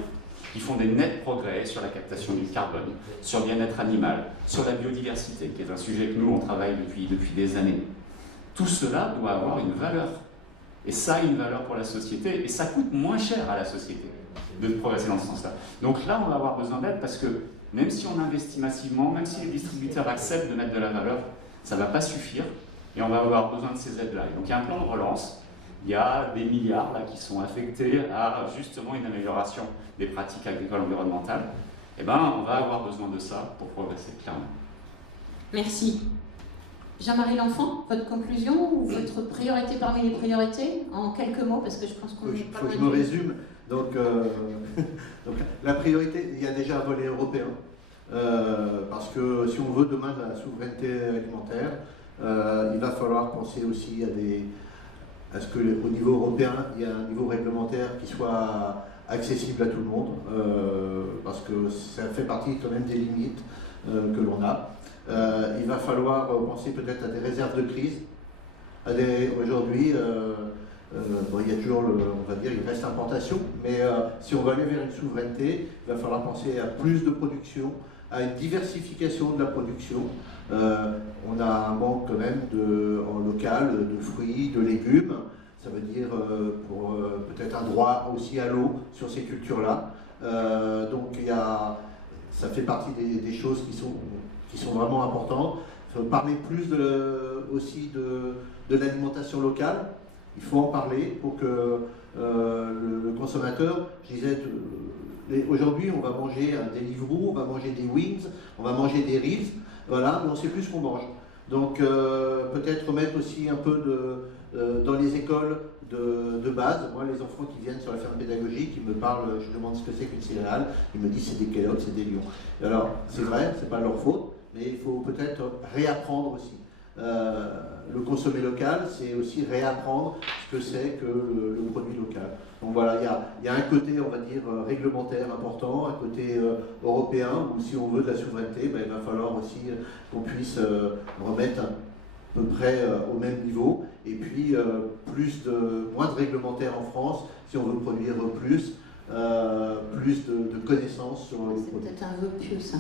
qui font des nets progrès sur la captation du carbone, sur le bien-être animal, sur la biodiversité, qui est un sujet que nous, on travaille depuis des années. Tout cela doit avoir une valeur. Et ça a une valeur pour la société, et ça coûte moins cher à la société de progresser dans ce sens-là. Donc là, on va avoir besoin d'aide parce que même si on investit massivement, même si les distributeurs acceptent de mettre de la valeur, ça ne va pas suffire, et on va avoir besoin de ces aides-là. Donc il y a un plan de relance, il y a des milliards là, qui sont affectés à justement une amélioration des pratiques agricoles environnementales. Eh bien, on va avoir besoin de ça pour progresser, clairement. Merci. Jean-Marie L'Enfant, votre conclusion ou votre priorité parmi les priorités, en quelques mots, parce que je pense qu'on n'est pas loin. Je me résume. Donc, la priorité, il y a déjà un volet européen, parce que si on veut demain de la souveraineté alimentaire, il va falloir penser aussi à ce qu'au niveau européen, il y a un niveau réglementaire qui soit accessible à tout le monde, parce que ça fait partie quand même des limites que l'on a. Il va falloir penser peut-être à des réserves de crise. Aujourd'hui, bon, il y a toujours, on va dire, il reste importation, mais si on va aller vers une souveraineté, il va falloir penser à plus de production, à une diversification de la production. On a un manque quand même en local de fruits, de légumes. Ça veut dire pour peut-être un droit aussi à l'eau sur ces cultures-là. Donc ça fait partie des choses qui sont vraiment importantes. Il faut parler plus aussi de l'alimentation locale. Il faut en parler pour que le consommateur, je disais, aujourd'hui on va manger des Deliveroo, on va manger des Wings, on va manger des Reels, voilà, mais on ne sait plus ce qu'on mange. Donc peut-être mettre aussi un peu dans les écoles de base. Moi, les enfants qui viennent sur la ferme pédagogique, ils me parlent, je demande ce que c'est qu'une céréale, ils me disent c'est des Kellogg, c'est des Lions. Alors c'est vrai, c'est pas leur faute, mais il faut peut-être réapprendre aussi. Le consommer local, c'est aussi réapprendre ce que c'est que le produit local. Donc voilà, il y a un côté, on va dire, réglementaire important, un côté européen, où si on veut de la souveraineté, ben, il va falloir aussi qu'on puisse remettre à peu près au même niveau, et puis moins de réglementaire en France, si on veut produire plus de connaissances sur le produit. C'est peut-être un vœu pieux, ça.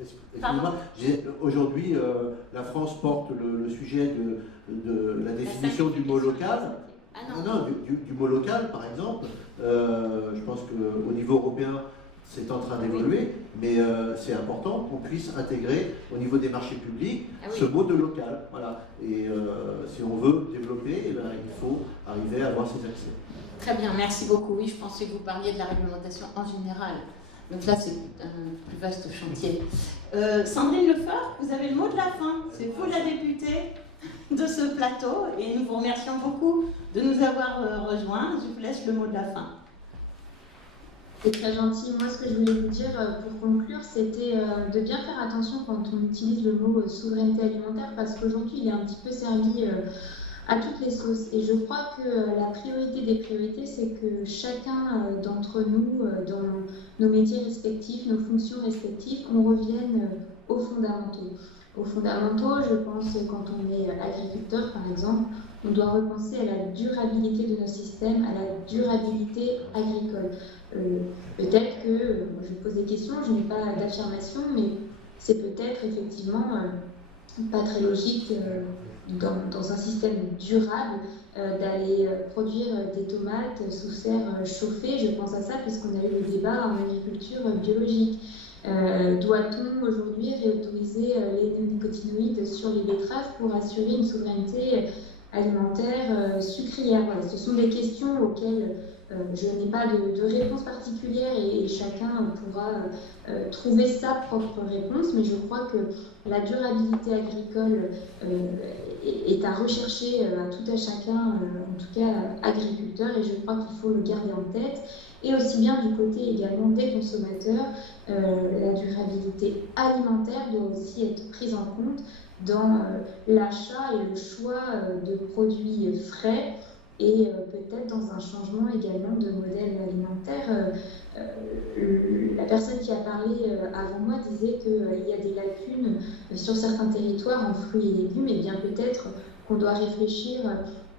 Excusez-moi, aujourd'hui, la France porte le sujet de la définition du mot local. Non, du mot local, par exemple. Je pense qu'au niveau européen, c'est en train d'évoluer, mais c'est important qu'on puisse intégrer au niveau des marchés publics ce mot de local. Voilà. Et si on veut développer, eh ben, il faut arriver à avoir ces accès. Très bien, merci beaucoup. Oui, je pensais que vous parliez de la réglementation en général. Donc là, c'est un plus vaste chantier. Sandrine Lefort, vous avez le mot de la fin. C'est vous la députée de ce plateau et nous vous remercions beaucoup de nous avoir rejoints. Je vous laisse le mot de la fin. C'est très gentil. Moi, ce que je voulais vous dire pour conclure, c'était de bien faire attention quand on utilise le mot souveraineté alimentaire, parce qu'aujourd'hui, il est un petit peu servi à toutes les sauces. Et je crois que la priorité des priorités, c'est que chacun d'entre nous, dans nos métiers respectifs, nos fonctions respectives, on revienne aux fondamentaux. Aux fondamentaux, je pense, quand on est agriculteur, par exemple, on doit repenser à la durabilité de nos systèmes, à la durabilité agricole. Peut-être que, je pose des questions, je n'ai pas d'affirmation, mais c'est peut-être effectivement pas très logique dans un système durable d'aller produire des tomates sous serre chauffée. Je pense à ça puisqu'on a eu le débat en agriculture biologique. Doit-on aujourd'hui réautoriser les néonicotinoïdes sur les betteraves pour assurer une souveraineté alimentaire sucrière? Voilà, ce sont des questions auxquelles je n'ai pas de réponse particulière et chacun pourra trouver sa propre réponse, mais je crois que la durabilité agricole est à rechercher à tout à chacun, en tout cas agriculteur, et je crois qu'il faut le garder en tête. Et aussi bien du côté également des consommateurs, la durabilité alimentaire doit aussi être prise en compte dans l'achat et le choix de produits frais et peut-être dans un changement également de modèle alimentaire. La personne qui a parlé avant moi disait qu'il y a des lacunes sur certains territoires en fruits et légumes, et bien peut-être qu'on doit réfléchir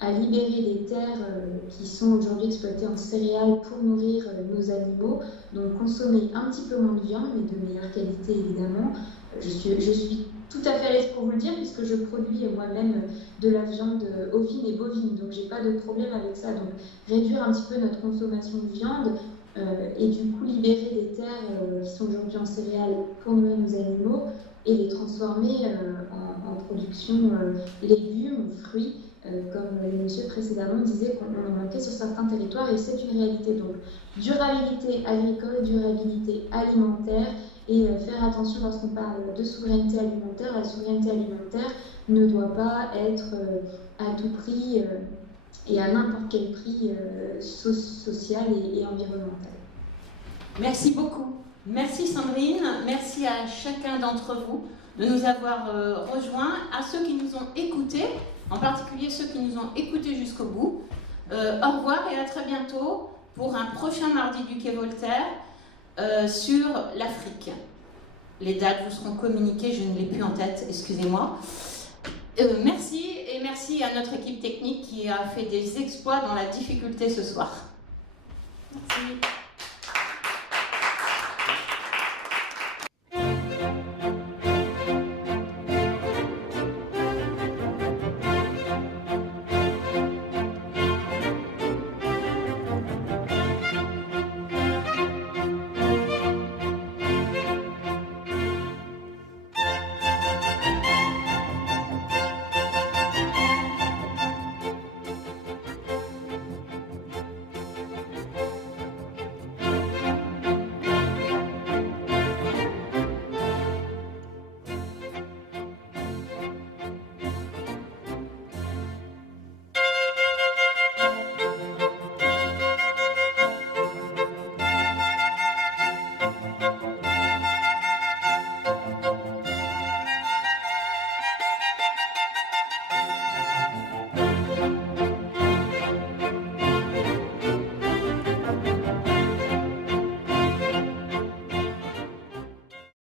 à libérer les terres qui sont aujourd'hui exploitées en céréales pour nourrir nos animaux, donc consommer un petit peu moins de viande, mais de meilleure qualité évidemment. Je suis tout à fait à l'aise pour vous le dire, puisque je produis moi-même de la viande ovine et bovine, donc j'ai pas de problème avec ça. Donc réduire un petit peu notre consommation de viande et du coup libérer des terres qui sont aujourd'hui en céréales pour nourrir nos animaux et les transformer en production légumes ou fruits. Comme le monsieur précédemment disait qu'on en manquait sur certains territoires, et c'est une réalité. Donc durabilité agricole, durabilité alimentaire, et faire attention lorsqu'on parle de souveraineté alimentaire. La souveraineté alimentaire ne doit pas être à tout prix et à n'importe quel prix social et environnemental. Merci beaucoup. Merci Sandrine, merci à chacun d'entre vous de nous avoir rejoints, à ceux qui nous ont écoutés, en particulier ceux qui nous ont écoutés jusqu'au bout. Au revoir et à très bientôt pour un prochain mardi du Quai Voltaire sur l'Afrique. Les dates vous seront communiquées, je ne l'ai plus en tête, excusez-moi. Merci, et merci à notre équipe technique qui a fait des exploits dans la difficulté ce soir. Merci.